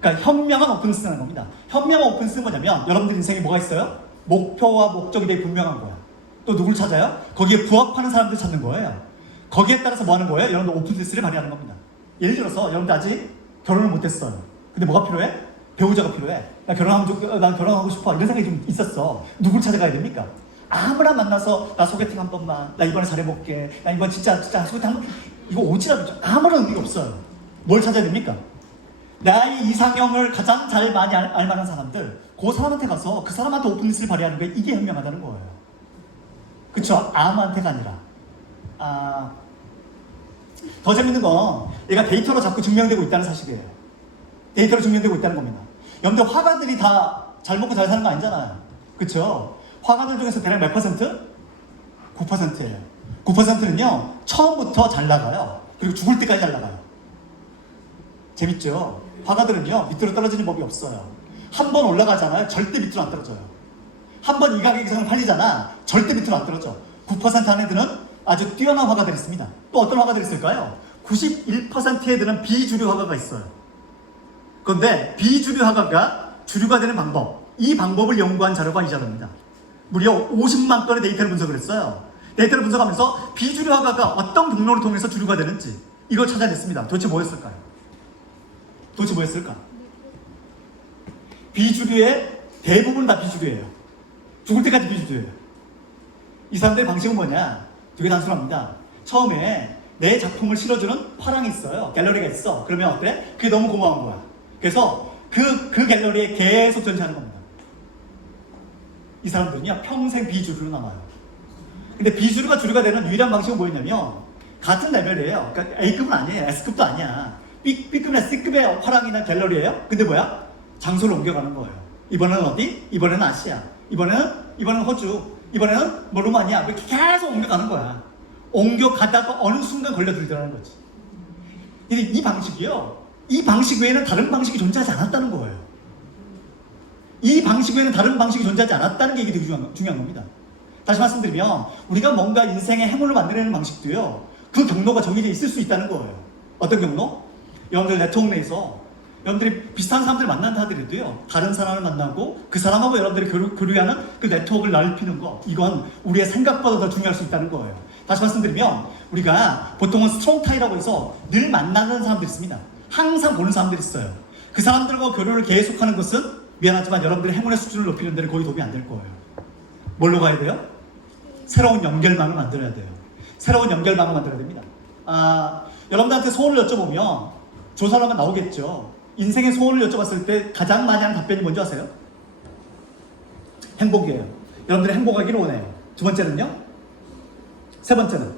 그러니까 현명한 오픈리스라는 겁니다. 현명한 오픈리스는 뭐냐면 여러분들 인생에 뭐가 있어요? 목표와 목적이 되게 분명한 거야. 또 누굴 찾아요? 거기에 부합하는 사람들 찾는 거예요. 거기에 따라서 뭐 하는 거예요? 여러분들 오픈리스를 발휘하는 겁니다. 예를 들어서 여러분들 아직 결혼을 못했어요. 근데 뭐가 필요해? 배우자가 필요해. 난 결혼하고 싶어. 이런 생각이 좀 있었어. 누굴 찾아가야 됩니까? 아무나 만나서 나 소개팅 한 번만, 나 이번에 잘해볼게, 나 이번 진짜 소개팅 한 번, 이거 오지랖이죠. 아무런 의미가 없어요. 뭘 찾아야 됩니까? 나의 이상형을 가장 잘 많이 알 만한 사람들, 그 사람한테 가서 그 사람한테 오픈리스트를 발휘하는 게 이게 현명하다는 거예요. 그쵸? 아무한테가 아니라. 더 재밌는 건 얘가 데이터로 자꾸 증명되고 있다는 사실이에요. 데이터로 증명되고 있다는 겁니다. 여러분들 화가들이 다 잘 먹고 잘 사는 거 아니잖아요. 그쵸? 화가들 중에서 대략 몇 퍼센트? 9%예요. 9%는요 처음부터 잘 나가요. 그리고 죽을 때까지 잘 나가요. 재밌죠? 화가들은요 밑으로 떨어지는 법이 없어요. 한 번 올라가잖아요. 절대 밑으로 안 떨어져요. 한 번 이 가격 이상을 팔리잖아. 절대 밑으로 안 떨어져. 9% 안에 드는 아주 뛰어난 화가들이 있습니다. 또 어떤 화가들이 있을까요? 91%에 드는 비주류 화가가 있어요. 그런데 비주류 화가가 주류가 되는 방법, 이 방법을 연구한 자료가 이 자료입니다. 무려 50만 건의 데이터를 분석을 했어요. 데이터를 분석하면서 비주류 화가가 어떤 경로를 통해서 주류가 되는지 이걸 찾아냈습니다. 도대체 뭐였을까요? 도대체 뭐였을까? 비주류의 대부분 다 비주류예요. 죽을 때까지 비주류예요. 이 사람들의 방식은 뭐냐? 되게 단순합니다. 처음에 내 작품을 실어주는 화랑이 있어요. 갤러리가 있어. 그러면 어때? 그게 너무 고마운 거야. 그래서 그 갤러리에 계속 전시하는 겁니다. 이 사람들은요 평생 비주류로 남아요. 근데 비주류가 주류가 되는 유일한 방식은 뭐였냐면 같은 레벨이에요. 그러니까 A급은 아니에요. S급도 아니야. B급이나 C급의 화랑이나 갤러리예요. 근데 뭐야? 장소를 옮겨가는 거예요. 이번에는 어디? 이번에는 아시아. 이번에는 호주. 이번에는 뭐 루마니아. 이렇게 계속 옮겨가는 거야. 옮겨가다가 어느 순간 걸려들더라는 거지. 근데 이 방식이요. 이 방식 외에는 다른 방식이 존재하지 않았다는 거예요. 이 방식 외에는 다른 방식이 존재하지 않았다는 게 이게 되게 중요한 겁니다. 다시 말씀드리면 우리가 뭔가 인생의 행운을 만들어내는 방식도요. 그 경로가 정해져 있을 수 있다는 거예요. 어떤 경로? 여러분들 네트워크 내에서 여러분들이 비슷한 사람들 만난다 하더라도요. 다른 사람을 만나고 그 사람하고 여러분들이 교류하는 그 네트워크를 넓히는 거. 이건 우리의 생각보다 더 중요할 수 있다는 거예요. 다시 말씀드리면 우리가 보통은 스트롱 타이라고 해서 늘 만나는 사람들이 있습니다. 항상 보는 사람들이 있어요. 그 사람들과 교류를 계속하는 것은 미안하지만 여러분들의 행운의 수준을 높이는 데는 거의 도움이 안 될 거예요. 뭘로 가야 돼요? 새로운 연결망을 만들어야 돼요. 새로운 연결망을 만들어야 됩니다. 여러분들한테 소원을 여쭤보면 조사를 하면 나오겠죠. 인생의 소원을 여쭤봤을 때 가장 많이 하는 답변이 뭔지 아세요? 행복이에요. 여러분들이 행복하기를 원해요. 두 번째는요? 세 번째는?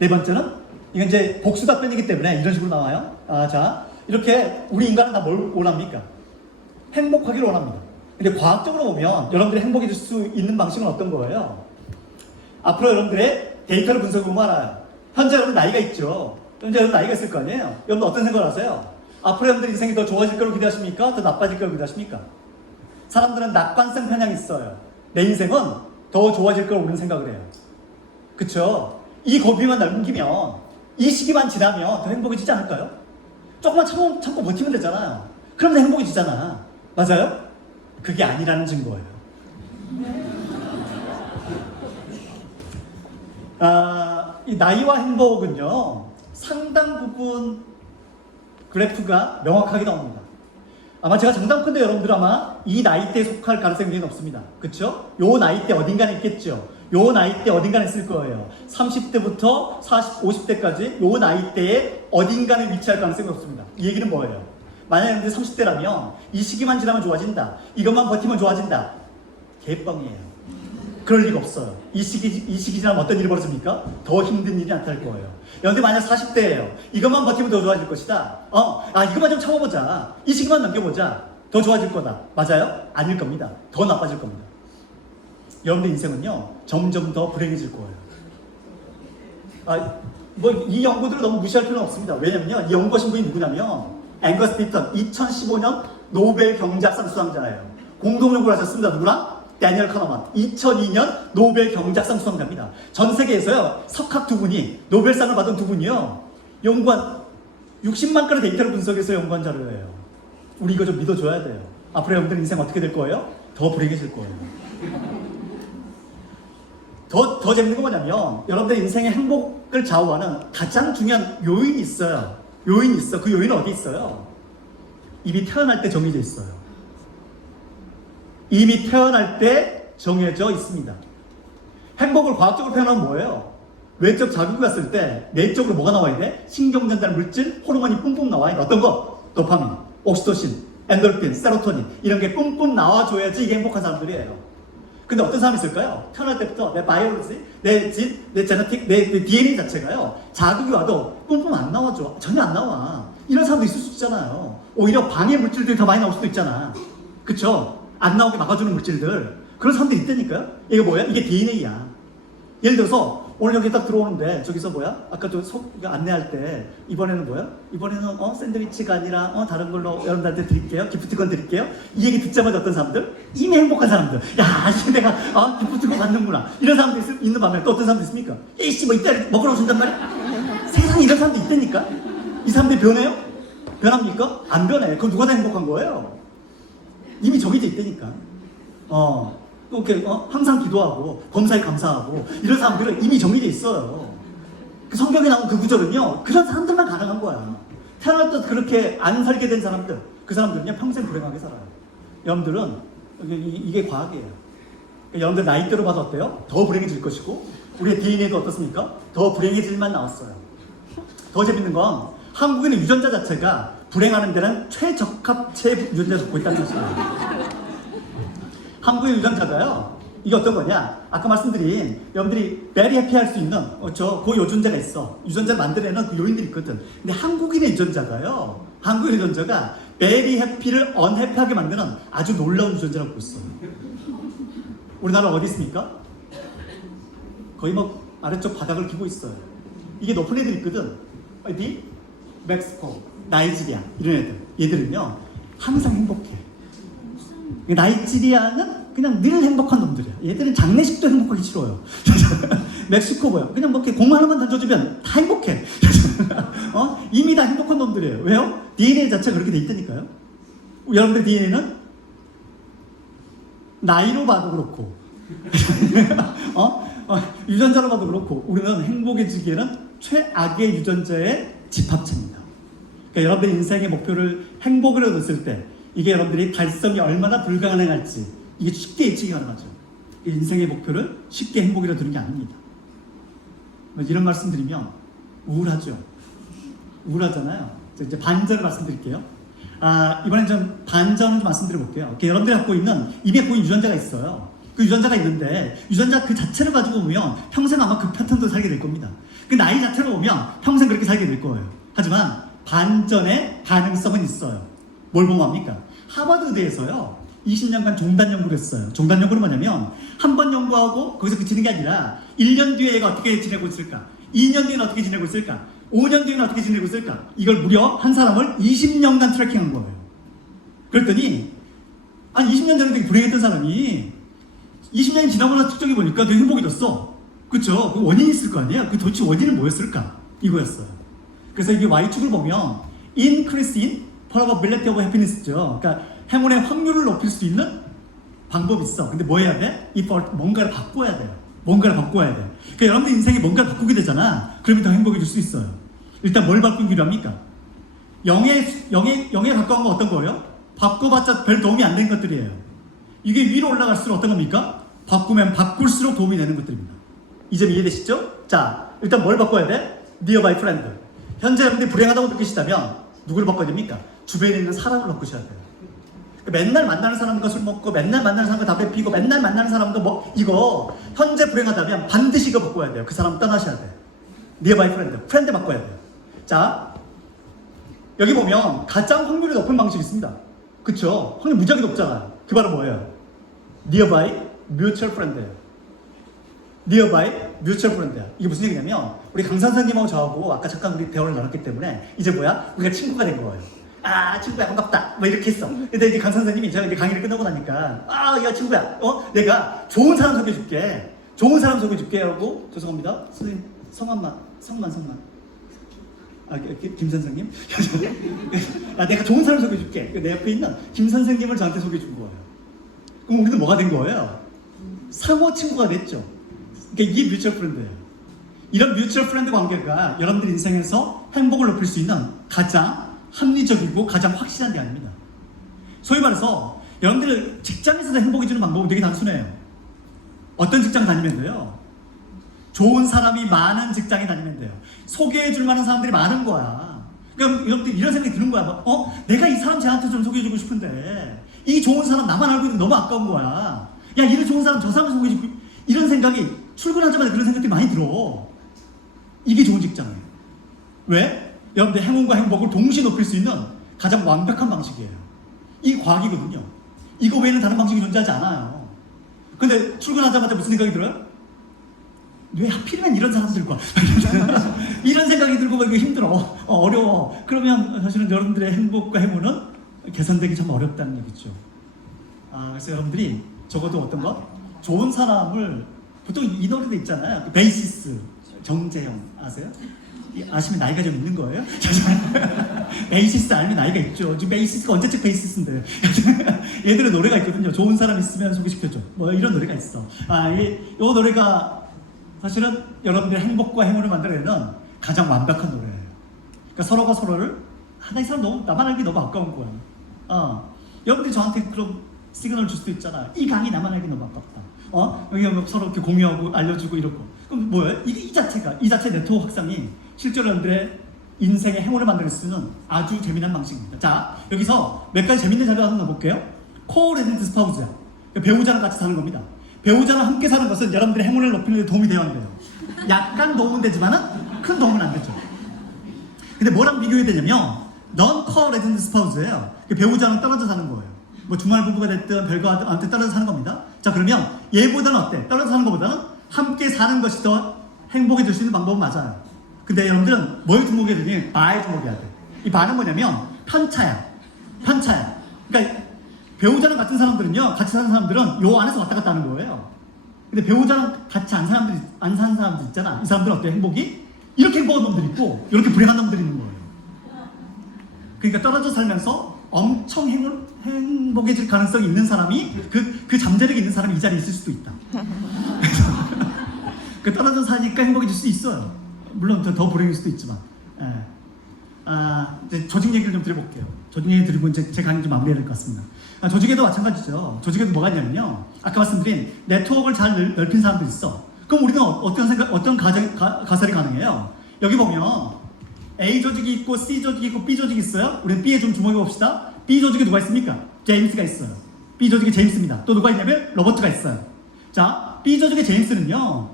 네 번째는? 이건 이제 복수 답변이기 때문에 이런 식으로 나와요. 자, 이렇게 우리 인간은 다 뭘 원합니까? 행복하기를 원합니다. 근데 과학적으로 보면 여러분들이 행복해질 수 있는 방식은 어떤 거예요? 앞으로 여러분들의 데이터를 분석해보면 알아요. 현재 여러분 나이가 있죠. 현재 여러분 나이가 있을 거 아니에요? 여러분 어떤 생각을 하세요? 앞으로 여러분들 인생이 더 좋아질 거라고 기대하십니까? 더 나빠질 거라고 기대하십니까? 사람들은 낙관성 편향이 있어요. 내 인생은 더 좋아질 거라고 우리는 생각을 해요. 그쵸? 이 고비만 넘기면 이 시기만 지나면 더 행복해지지 않을까요? 조금만 참고 버티면 되잖아요. 그럼 행복해지잖아. 맞아요? 그게 아니라는 증거예요. 이 나이와 행복은요 상당 부분 그래프가 명확하게 나옵니다. 아마 제가 장담컨대 여러분들 아마 이 나이대에 속할 가능성이 굉장히 높습니다. 그쵸? 요 나이대 어딘가에 있겠죠. 요 나이대 어딘가에 있을 거예요. 30대부터 40, 50대까지 요 나이대에 어딘가에 위치할 가능성이 높습니다. 이 얘기는 뭐예요? 만약에 30대라면 이 시기만 지나면 좋아진다. 이것만 버티면 좋아진다. 개뻥이에요. 그럴 리가 없어요. 이 시기 지나면 어떤 일이 벌어집니까? 더 힘든 일이 나타날 거예요. 그런데 만약 40대예요. 이것만 버티면 더 좋아질 것이다. 이것만 좀 참아보자. 이 시기만 넘겨보자. 더 좋아질 거다. 맞아요? 아닐 겁니다. 더 나빠질 겁니다. 여러분들 인생은요 점점 더 불행해질 거예요. 이 연구들을 너무 무시할 필요는 없습니다. 왜냐면요 이 연구하신 분이 누구냐면 앵거스 디턴 2015년 노벨 경제학상 수상자예요. 공동 연구를 하셨습니다. 누구랑? 데니얼 카너만 2002년 노벨 경제학상 수상자입니다. 전 세계에서요 석학 두 분이 노벨상을 받은 두 분이요 연구한 60만 건의 데이터를 분석해서 연구한 자료예요. 우리 이거 좀 믿어줘야 돼요. 앞으로 여러분들 인생 어떻게 될 거예요? 더 불행해질 거예요. 더 재밌는 건 뭐냐면 여러분들 인생의 행복을 좌우하는 가장 중요한 요인이 있어요. 요인이 있어. 그 요인은 어디 있어요? 이미 태어날 때 정해져 있어요. 이미 태어날 때 정해져 있습니다. 행복을 과학적으로 표현하면 뭐예요? 외적 자극이 왔을 때 내적으로 뭐가 나와야 돼? 신경전달 물질, 호르몬이 뿜뿜 나와야 돼. 어떤 거? 도파민, 옥시토신, 엔돌핀, 세로토닌 이런 게 뿜뿜 나와줘야지 이게 행복한 사람들이에요. 근데 어떤 사람이 있을까요? 태어날 때부터 내 바이오로지, 내 진, 내 제네틱, 내 DNA 자체가요. 자극이 와도 뿜뿜 안 나와줘. 전혀 안 나와. 이런 사람도 있을 수 있잖아요. 오히려 방해 물질들이 더 많이 나올 수도 있잖아. 그쵸? 안 나오게 막아주는 물질들. 그런 사람들이 있다니까요. 이게 뭐야? 이게 DNA야. 예를 들어서 오늘 여기 딱 들어오는데 저기서 뭐야? 아까 저 안내할 때 이번에는 뭐야? 이번에는 샌드위치가 아니라 다른 걸로 여러분들한테 드릴게요. 기프티콘 드릴게요. 이 얘기 듣자마자 어떤 사람들? 이미 행복한 사람들. 야, 이제 내가 기프티콘 받는구나. 이런 사람들 있는 반면에 또 어떤 사람들 있습니까? 이씨 뭐 이따 먹으러 오신단 말이야? 세상에 이런 사람들 있다니까? 이 사람들이 변해요? 변합니까? 안 변해. 그럼 누가 다 행복한 거예요? 이미 정해져 있다니까. 또 이렇게 항상 기도하고 범사에 감사하고 이런 사람들은 이미 정해져 있어요. 그 성경에 나온 그 구절은요, 그런 사람들만 가능한 거야. 태어날 때 그렇게 안 살게 된 사람들, 그 사람들은요 평생 불행하게 살아요. 여러분들은 이게 과학이에요. 여러분들 나이대로 봐도 어때요? 더 불행해질 것이고 우리의 DNA도 어떻습니까? 더 불행해질만 나왔어요. 더 재밌는 건 한국인의 유전자 자체가 불행하는 데는 최적합체 유전자를 갖고 있다는 것이에요. 한국의 유전자가요. 이게 어떤 거냐? 아까 말씀드린 여러분들이 베리 해피할 수 있는 그 유전자가 있어. 유전자를 만들어내는 그 요인들이 있거든. 근데 한국인의 유전자가요. 한국의 유전자가 베리 해피를 언해피하게 만드는 아주 놀라운 유전자를 갖고 있어. 우리나라 어디 있습니까? 거의 뭐 아래쪽 바닥을 기고 있어요. 이게 높은 애들 있거든. 어디? 멕시코, 나이지리아 이런 애들. 얘들은요 항상 행복해. 나이지리아는 그냥 늘 행복한 놈들이야. 얘들은 장례식도 행복하기 싫어요. 멕시코 뭐야? 그냥 뭐 이렇게 공 하나만 던져주면 다 행복해. 이미 다 행복한 놈들이에요. 왜요? DNA 자체가 그렇게 돼 있다니까요. 여러분들 DNA는 나이로 봐도 그렇고, 유전자로 봐도 그렇고, 우리는 행복해지기에는 최악의 유전자의 집합체입니다. 그러니까 여러분들의 인생의 목표를 행복으로 넣었을 때 이게 여러분들이 달성이 얼마나 불가능할지 이게 쉽게 예측이 가능하죠. 인생의 목표를 쉽게 행복이라 두는 게 아닙니다. 이런 말씀 드리면 우울하죠. 우울하잖아요. 이제 반전을 말씀드릴게요. 이번엔 좀 반전을 좀 말씀드려볼게요. 여러분들이 갖고 있는 이미 갖고 있는 유전자가 있어요. 그 유전자가 있는데 유전자 그 자체를 가지고 보면 평생 아마 그 패턴도 살게 될 겁니다. 그 나이 자체로 보면 평생 그렇게 살게 될 거예요. 하지만 반전의 가능성은 있어요. 뭘 보면 합니까? 하버드 의대에서요 20년간 종단 연구를 했어요. 종단 연구는 뭐냐면 한 번 연구하고 거기서 그치는 게 아니라 1년 뒤에 얘가 어떻게 지내고 있을까, 2년 뒤에는 어떻게 지내고 있을까, 5년 뒤에는 어떻게 지내고 있을까, 이걸 무려 한 사람을 20년간 트래킹한 거예요. 그랬더니 20년 전에 되게 불행했던 사람이 20년이 지나고 나서 측정해 보니까 되게 행복해졌어. 그쵸? 그 원인이 있을 거 아니야? 그 도대체 원인은 뭐였을까? 이거였어요. 그래서 이게 Y축을 보면 increase in probability of happiness죠. 그러니까 행운의 확률을 높일 수 있는 방법이 있어. 근데 뭐 해야 돼? 뭔가를 바꿔야 돼요. 뭔가를 바꿔야 돼. 그러니까 여러분들 인생에 뭔가를 바꾸게 되잖아. 그러면 더 행복해질 수 있어요. 일단 뭘 바꾸기로 합니까? 0에 가까운 건 어떤 거예요? 바꿔봤자 별 도움이 안 되는 것들이에요. 이게 위로 올라갈수록 어떤 겁니까? 바꾸면 바꿀수록 도움이 되는 것들입니다. 이 점 이해되시죠? 자, 일단 뭘 바꿔야 돼? Nearby friend. 현재 여러분들이 불행하다고 느끼시다면 누구를 바꿔야 됩니까? 주변에 있는 사람을 바꾸셔야 돼요. 맨날 만나는 사람과 술 먹고 맨날 만나는 사람과 담배 피고 맨날 만나는 사람도 이거 현재 불행하다면 반드시 이거 바꿔야 돼요. 그 사람 떠나셔야 돼요. Nearby friend. 프렌드 바꿔야 돼요. 자, 여기 보면 가장 확률이 높은 방식이 있습니다. 그쵸? 확률 무지하게 높잖아요. 그 바로 뭐예요? Nearby mutual friend예요. Nearby mutual friend야. 이게 무슨 얘기냐면 우리 강 선생님하고 저하고 아까 잠깐 우리 대화를 나눴기 때문에 이제 뭐야? 우리가 친구가 된 거예요. 친구야 반갑다 뭐 이렇게 했어. 근데 이제 강 선생님이 제가 이제 강의를 끝나고 나니까 야 친구야 내가 좋은 사람 소개해줄게. 좋은 사람 소개해줄게 하고 죄송합니다 선생님 성만 김 선생님 내가 좋은 사람 소개해줄게. 내 옆에 있는 김 선생님을 저한테 소개해준 거예요. 그럼 우리는 뭐가 된 거예요? 상호 친구가 됐죠. 그러니까 이게 뮤추얼 프렌드예요. 이런 뮤추얼 프렌드 관계가 여러분들 인생에서 행복을 높일 수 있는 가장 합리적이고 가장 확실한 게 아닙니다. 소위 말해서 여러분들 직장에서도 행복해지는 방법은 되게 단순해요. 어떤 직장 다니면 돼요? 좋은 사람이 많은 직장에 다니면 돼요. 소개해줄 만한 사람들이 많은 거야. 그러니까 여러분들 이런 생각이 드는 거야. 내가 이 사람 쟤한테 좀 소개해주고 싶은데 이 좋은 사람 나만 알고 있는 너무 아까운 거야. 야, 이런 좋은 사람 저 사람 소개해주고, 이런 생각이 출근하자마자 그런 생각이 많이 들어. 이게 좋은 직장이에요. 왜? 여러분들 행운과 행복을 동시에 높일 수 있는 가장 완벽한 방식이에요. 이 과학이거든요. 이거 외에는 다른 방식이 존재하지 않아요. 근데 출근하자마자 무슨 생각이 들어요? 왜 하필이면 이런 사람들과 이런 생각이 들고 이거 힘들어, 어려워. 그러면 사실은 여러분들의 행복과 행운은 개선되기 참 어렵다는 얘기죠. 그래서 여러분들이 적어도 어떤 것? 좋은 사람을, 보통 이 노래도 있잖아요. 베이시스 정재영 아세요? 아시면 나이가 좀 있는 거예요? 베이시스 알면 나이가 있죠. 지금 베이시스가 언제적 베이시스인데. 얘들의 노래가 있거든요. 좋은 사람 있으면 소개시켜줘. 뭐 이런 노래가 있어. 이 노래가 사실은 여러분들의 행복과 행운을 만들어내는 가장 완벽한 노래예요. 그러니까 서로가 서로를, 이 사람 나만 알기 너무 아까운 거야. 여러분들이 저한테 그런 시그널을 줄 수도 있잖아. 이 강의 나만 알기 너무 아깝다. 여기 서로 이렇게 공유하고 알려주고 이러고. 그럼 뭐예요? 이 자체 네트워크 확산이 실제로 여러분들의 인생의 행운을 만들 수 있는 아주 재미난 방식입니다. 자, 여기서 몇 가지 재밌는 자료 하나 볼게요. 코레전트 스파우즈, 배우자랑 같이 사는 겁니다. 배우자랑 함께 사는 것은 여러분들의 행운을 높이는 데 도움이 되어야 한대요. 약간 도움은 되지만은 큰 도움은 안 되죠. 근데 뭐랑 비교해야 되냐면 넌 코레전트 스파우즈예요. 배우자랑 떨어져 사는 거예요. 뭐 주말 부부가 됐든 별거한테 떨어져 사는 겁니다. 자, 그러면 얘보다는 어때? 떨어져 사는 것보다는 함께 사는 것이 더 행복해질 수 있는 방법은 맞아요. 근데 여러분들은 뭘 주목해야 되니? 바에 주목해야 돼. 이 바는 뭐냐면 편차야. 그러니까 배우자랑 같은 사람들은요, 같이 사는 사람들은 요 안에서 왔다 갔다 하는 거예요. 근데 배우자랑 같이 안 사는 사람들 있잖아. 이 사람들은 어때? 행복이? 이렇게 행복한 놈들이 있고 이렇게 불행한 놈들이 있는 거예요. 그러니까 떨어져 살면서 엄청 행복해질 가능성이 있는 사람이, 그 잠재력이 있는 사람이 이 자리에 있을 수도 있다. 그 떨어져 사니까 행복해질 수 있어요. 물론 더 불행일 수도 있지만. 이제 조직 얘기를 좀 드려볼게요. 조직 얘기 드리고 이제 제 강의 좀 마무리해야 될 것 같습니다. 조직에도 마찬가지죠. 조직에도 뭐가 있냐면요, 아까 말씀드린 네트워크를 잘 넓힌 사람도 있어. 그럼 우리는 어떤 가설이 가능해요? 여기 보면 A 조직이 있고 C 조직이 있고 B 조직이 있어요. 우리는 B에 좀 주목해 봅시다. B 조직에 누가 있습니까? 제임스가 있어요. B 조직에 제임스입니다. 또 누가 있냐면 로버트가 있어요. 자, B 조직의 제임스는요,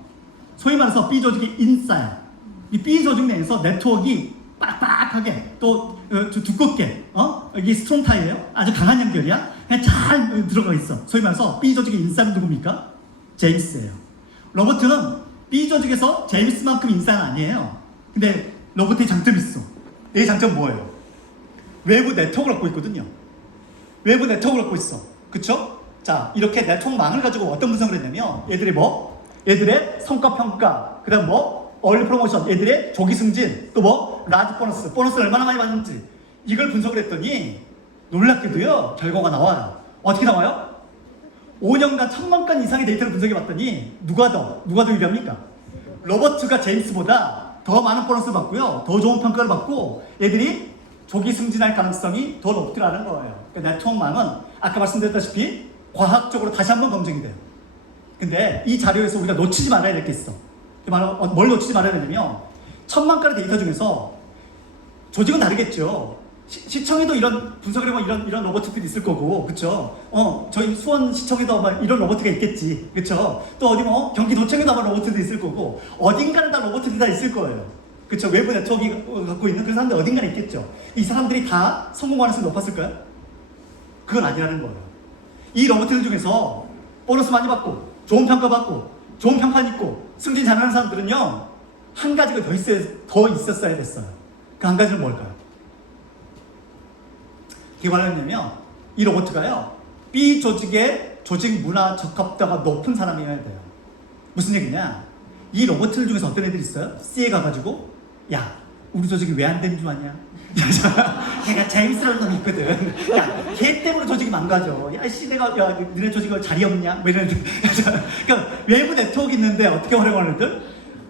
소위 말해서 B 조직의 인싸야. 이 B 조직 내에서 네트워크가 빡빡하게 또 두껍게, 이게 스트롱 타이예요. 아주 강한 연결이야. 그냥 잘 들어가 있어. 소위 말해서 B 조직의 인싸는 누굽니까? 제임스예요. 로버트는 B 조직에서 제임스만큼 인싸는 아니에요. 근데 로버트의 장점이 있어. 내 장점 뭐예요? 외부 네트워크를 갖고 있거든요. 외부 네트워크를 갖고 있어. 그쵸? 자, 이렇게 네트워크망을 가지고 어떤 분석을 했냐면, 얘들의 성과평가, 그 다음 얼리 프로모션, 얘들의 조기 승진, 또 라지 보너스를 얼마나 많이 받는지, 이걸 분석을 했더니 놀랍게도요, 결과가 나와요. 어떻게 나와요? 5년간 1000만 건 이상의 데이터를 분석해 봤더니 누가 더 유리합니까? 로버트가 제임스보다 더 많은 보너스를 받고요, 더 좋은 평가를 받고, 얘들이 조기 승진할 가능성이 더 높더라는 거예요. 그러니까 네트워크망은 아까 말씀드렸다시피 과학적으로 다시 한번 검증이 돼요. 근데 이 자료에서 우리가 놓치지 말아야 될 게 있어. 뭘 놓치지 말아야 되냐면, 1000만 건의 데이터 중에서 조직은 다르겠죠. 시청에도 이런 분석을 해보면 이런 로버트들이 있을 거고, 그쵸? 저희 수원 시청에도 이런 로버트가 있겠지, 그쵸? 또 어디 경기도청에도 아마 로버트들이 있을 거고, 어딘가는 다 로버트들이 다 있을 거예요. 그쵸? 외부 네트워크 갖고 있는 그런 사람들 어딘가는 있겠죠. 이 사람들이 다 성공 가능성이 높았을까요? 그건 아니라는 거예요. 이 로버트들 중에서 보너스 많이 받고, 좋은 평가 받고, 좋은 평판 있고, 승진 잘하는 사람들은요, 한 가지가 더 있었어야 됐어요. 그 한 가지는 뭘까요? 그게 뭐냐면, 이 로버트가요, B 조직의 조직 문화 적합도가 높은 사람이어야 돼요. 무슨 얘기냐? 이 로버트들 중에서 어떤 애들이 있어요? C에 가가지고, 야, 우리 조직이 왜 안 되는 줄 아냐? 걔가 제임스라는 놈이 있거든. 야, 걔 때문에 조직이 망가져. 야, 너네 조직을 자리 없냐? 뭐 이런 애들. 그러니까 외부 네트워크 있는데 어떻게 활용하는 애들?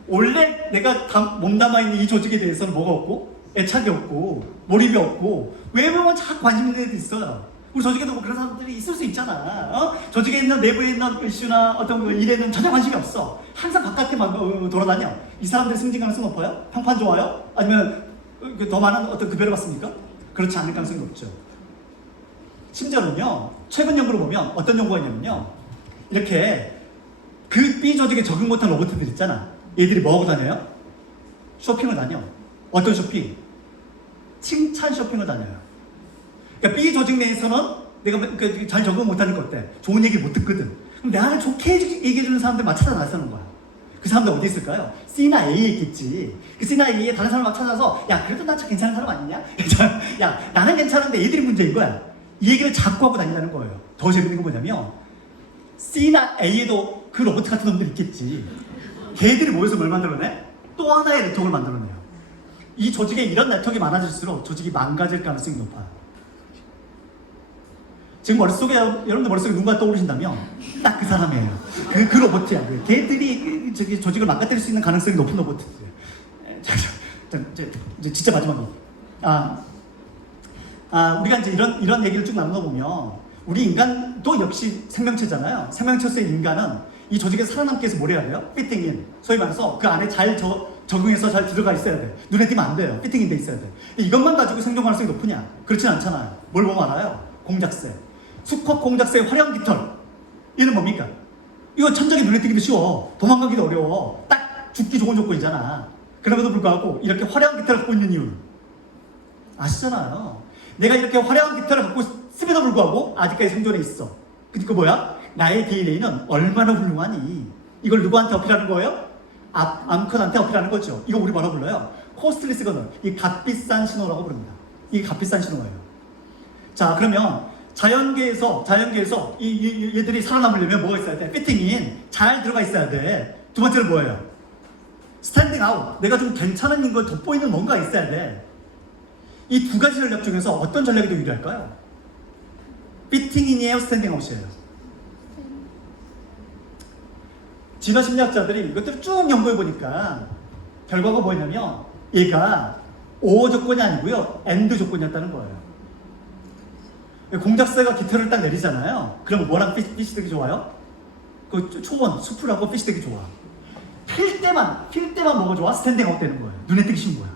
원래 내가 몸담아있는 이 조직에 대해서는 뭐가 없고, 애착이 없고, 몰입이 없고, 외부만 자꾸 관심 있는 애들이 있어요. 우리 조직에도 뭐 그런 사람들이 있을 수 있잖아. 조직에 있는 내부에 있는 이슈나 어떤 그 일에는 전혀 관심이 없어. 항상 바깥에만 돌아다녀. 이 사람들의 승진 가능성 높아요? 평판 좋아요? 아니면 더 많은 어떤 급여를 받습니까? 그렇지 않을 가능성이 높죠. 심지어는요, 최근 연구를 보면 어떤 연구가 있냐면요, 이렇게 그 B 조직에 적응 못한 로봇들 있잖아. 얘들이 뭐 하고 다녀요? 쇼핑을 다녀. 어떤 쇼핑? 칭찬 쇼핑을 다녀요. 그러니까 B 조직 내에서는 내가 잘 적응 못하는 것 어때? 좋은 얘기 못 듣거든. 그럼 나를 좋게 얘기해주는 사람들 막 찾아 나서는 거야. 그 사람들 어디 있을까요? C나 A에 있겠지. 그 C나 A에 다른 사람 막 찾아서 야 그래도 나 참 괜찮은 사람 아니냐? 야 나는 괜찮은데 얘들이 문제인 거야. 이 얘기를 자꾸 하고 다닌다는 거예요. 더 재밌는 건 뭐냐면 C나 A에도 그 로봇 같은 놈들이 있겠지. 걔들이 모여서 뭘 만들어내? 또 하나의 네트워크를 만들어내요. 이 조직에 이런 네트워크가 많아질수록 조직이 망가질 가능성이 높아요. 지금 머릿속에, 여러분들 머릿속에 누군가 떠오르신다면 딱 그 사람이에요. 그 로봇이야. 걔들이 조직을 망가뜨릴 수 있는 가능성이 높은 로봇이에요. 이제 진짜 마지막으로. 우리가 이제 이런 얘기를 쭉 나눠보면 우리 인간도 역시 생명체잖아요. 생명체로서의 인간은 이 조직에 살아남기 위해서 뭘 해야 돼요? 피팅인. 소위 말해서 그 안에 잘 적응해서 잘 들어가 있어야 돼. 눈에 띄면 안 돼요. 피팅인 돼 있어야 돼. 이것만 가지고 생존 가능성이 높으냐? 그렇진 않잖아요. 뭘 보면 알아요? 공작새. 수컷 공작새의 화려한 깃털. 얘는 뭡니까? 이거 천적이 눈에 띄기도 쉬워. 도망가기도 어려워. 딱 죽기 좋은 조건이잖아. 그럼에도 불구하고 이렇게 화려한 깃털을 갖고 있는 이유는 아시잖아요. 내가 이렇게 화려한 깃털을 갖고 있음에도 불구하고 아직까지 생존해 있어. 그 뭐야? 나의 DNA는 얼마나 훌륭하니? 이걸 누구한테 어필하는 거예요? 암컷한테 어필하는 거죠. 이거 우리 뭐라고 불러요? 코스트리 시그널. 이 값비싼 신호라고 부릅니다. 이게 값비싼 신호예요. 자, 그러면 자연계에서 얘들이 살아남으려면 뭐가 있어야 돼? 피팅인. 잘 들어가 있어야 돼. 두 번째는 뭐예요? 스탠딩 아웃. 내가 좀 괜찮은 걸 돋보이는 뭔가 있어야 돼. 이 두 가지 전략 중에서 어떤 전략이 더 유리할까요? 피팅인이에요? 스탠딩 아웃이에요? 진화 심리학자들이 이것들을 쭉 연구해보니까 결과가 뭐냐면 얘가 OR 조건이 아니고요, AND 조건이었다는 거예요. 공작새가 깃털을 딱 내리잖아요. 그럼 뭐랑 피시 되기 좋아요? 그 초원, 수풀하고 피시 되기 좋아. 필 때만 뭐가 좋아? 스탠딩 아웃 되는 거예요. 눈에 띄기 쉬운 거야.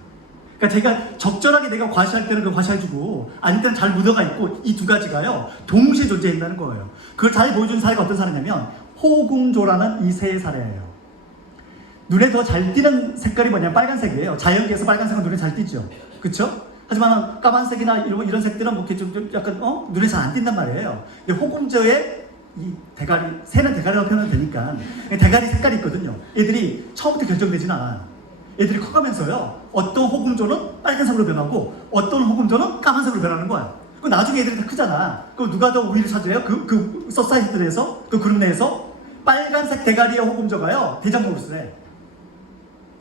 그러니까 제가 적절하게 내가 과시할 때는 그 과시해주고 아닐 때는 잘 묻어가 있고 이 두 가지가요 동시에 존재한다는 거예요. 그걸 잘 보여준 사례가 어떤 사례냐면 호궁조라는 이 새의 사례예요. 눈에 더 잘 띄는 색깔이 뭐냐면 빨간색이에요. 자연계에서 빨간색은 눈에 잘 띄죠. 그쵸? 하지만 까만색이나 이런 색들은 뭐 이렇게 좀 약간 눈에 잘 안 띈단 말이에요. 근데 호궁조의 이 대가리, 새는 대가리라고 표현하면 되니까 대가리 색깔이 있거든요. 얘들이 처음부터 결정되진 않아. 얘들이 커가면서요 어떤 호금조는 빨간색으로 변하고 어떤 호금조는 까만색으로 변하는 거야. 그 나중에 애들이 다 크잖아. 그럼 누가 더 우위를 차지해요? 그 소사이티들에서 그 그룹 내에서 빨간색 대가리의 호금조가요 대장 노릇을 해.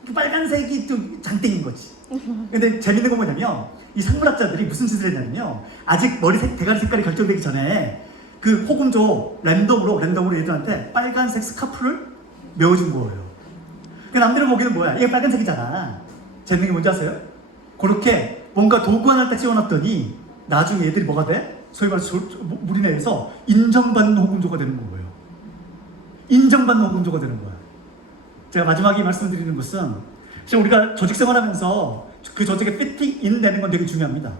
그 빨간색이 좀 장땡인 거지. 근데 재밌는 건 뭐냐면 이 생물학자들이 무슨 짓을 했냐면요 아직 대가리 색깔이 결정되기 전에 그 호금조 랜덤으로 얘들한테 빨간색 스카프를 메워준 거예요. 그 남들은 보기에는 뭐야? 이게 빨간색이잖아. 재밌는 게 뭔지 아세요? 그렇게 뭔가 도구 하나를 딱 씌워놨더니 나중에 얘들이 뭐가 돼? 소위 말해서 무리 내에서 인정받는 호금조가 되는 거예요. 인정받는 호금조가 되는 거야. 제가 마지막에 말씀드리는 것은 지금 우리가 조직 생활하면서 그 조직에 피팅인 되는 건 되게 중요합니다.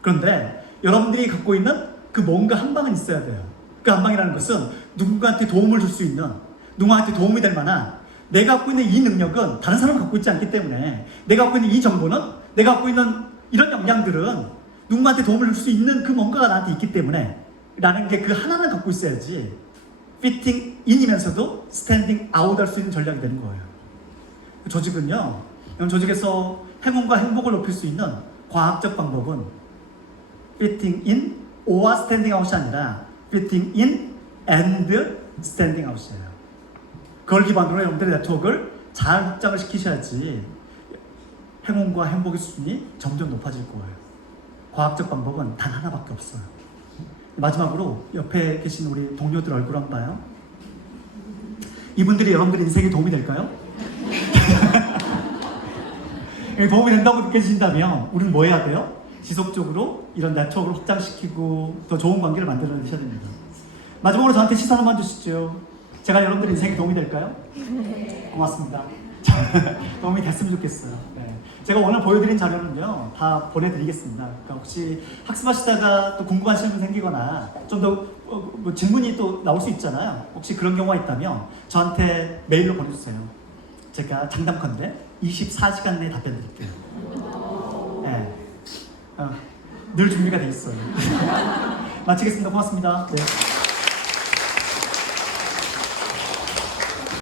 그런데 여러분들이 갖고 있는 그 뭔가 한 방은 있어야 돼요. 그 한 방이라는 것은 누군가한테 도움을 줄 수 있는, 누군가한테 도움이 될 만한 내가 갖고 있는 이 능력은 다른 사람이 갖고 있지 않기 때문에 내가 갖고 있는 이 정보는 내가 갖고 있는 이런 역량들은 누군가한테 도움을 줄 수 있는 그 뭔가가 나한테 있기 때문에 라는 게 그 하나는 갖고 있어야지 피팅 인이면서도 스탠딩 아웃 할 수 있는 전략이 되는 거예요. 조직은요, 조직에서 행운과 행복을 높일 수 있는 과학적 방법은 피팅 인 or 스탠딩 아웃이 아니라 피팅 인 and 스탠딩 아웃이에요. 그걸 기반으로 여러분들의 네트워크를 잘 확장을 시키셔야지 행운과 행복의 수준이 점점 높아질 거예요. 과학적 방법은 단 하나밖에 없어요. 마지막으로 옆에 계신 우리 동료들 얼굴 한번 봐요. 이분들이 여러분들 인생에 도움이 될까요? 도움이 된다고 느껴지신다면 우리는 뭐 해야 돼요? 지속적으로 이런 네트워크를 확장시키고 더 좋은 관계를 만들어내셔야 됩니다. 마지막으로 저한테 시선 한번 주시죠. 제가 여러분들 인생에 도움이 될까요? 고맙습니다. 도움이 됐으면 좋겠어요. 네. 제가 오늘 보여드린 자료는요 다 보내드리겠습니다. 그러니까 혹시 학습하시다가 또 궁금한 질문 생기거나 좀 더 뭐 질문이 또 나올 수 있잖아요. 혹시 그런 경우가 있다면 저한테 메일로 보내주세요. 제가 장담컨대 24시간 내에 답변 드릴게요. 네. 늘 준비가 돼 있어요. 마치겠습니다. 고맙습니다. 네.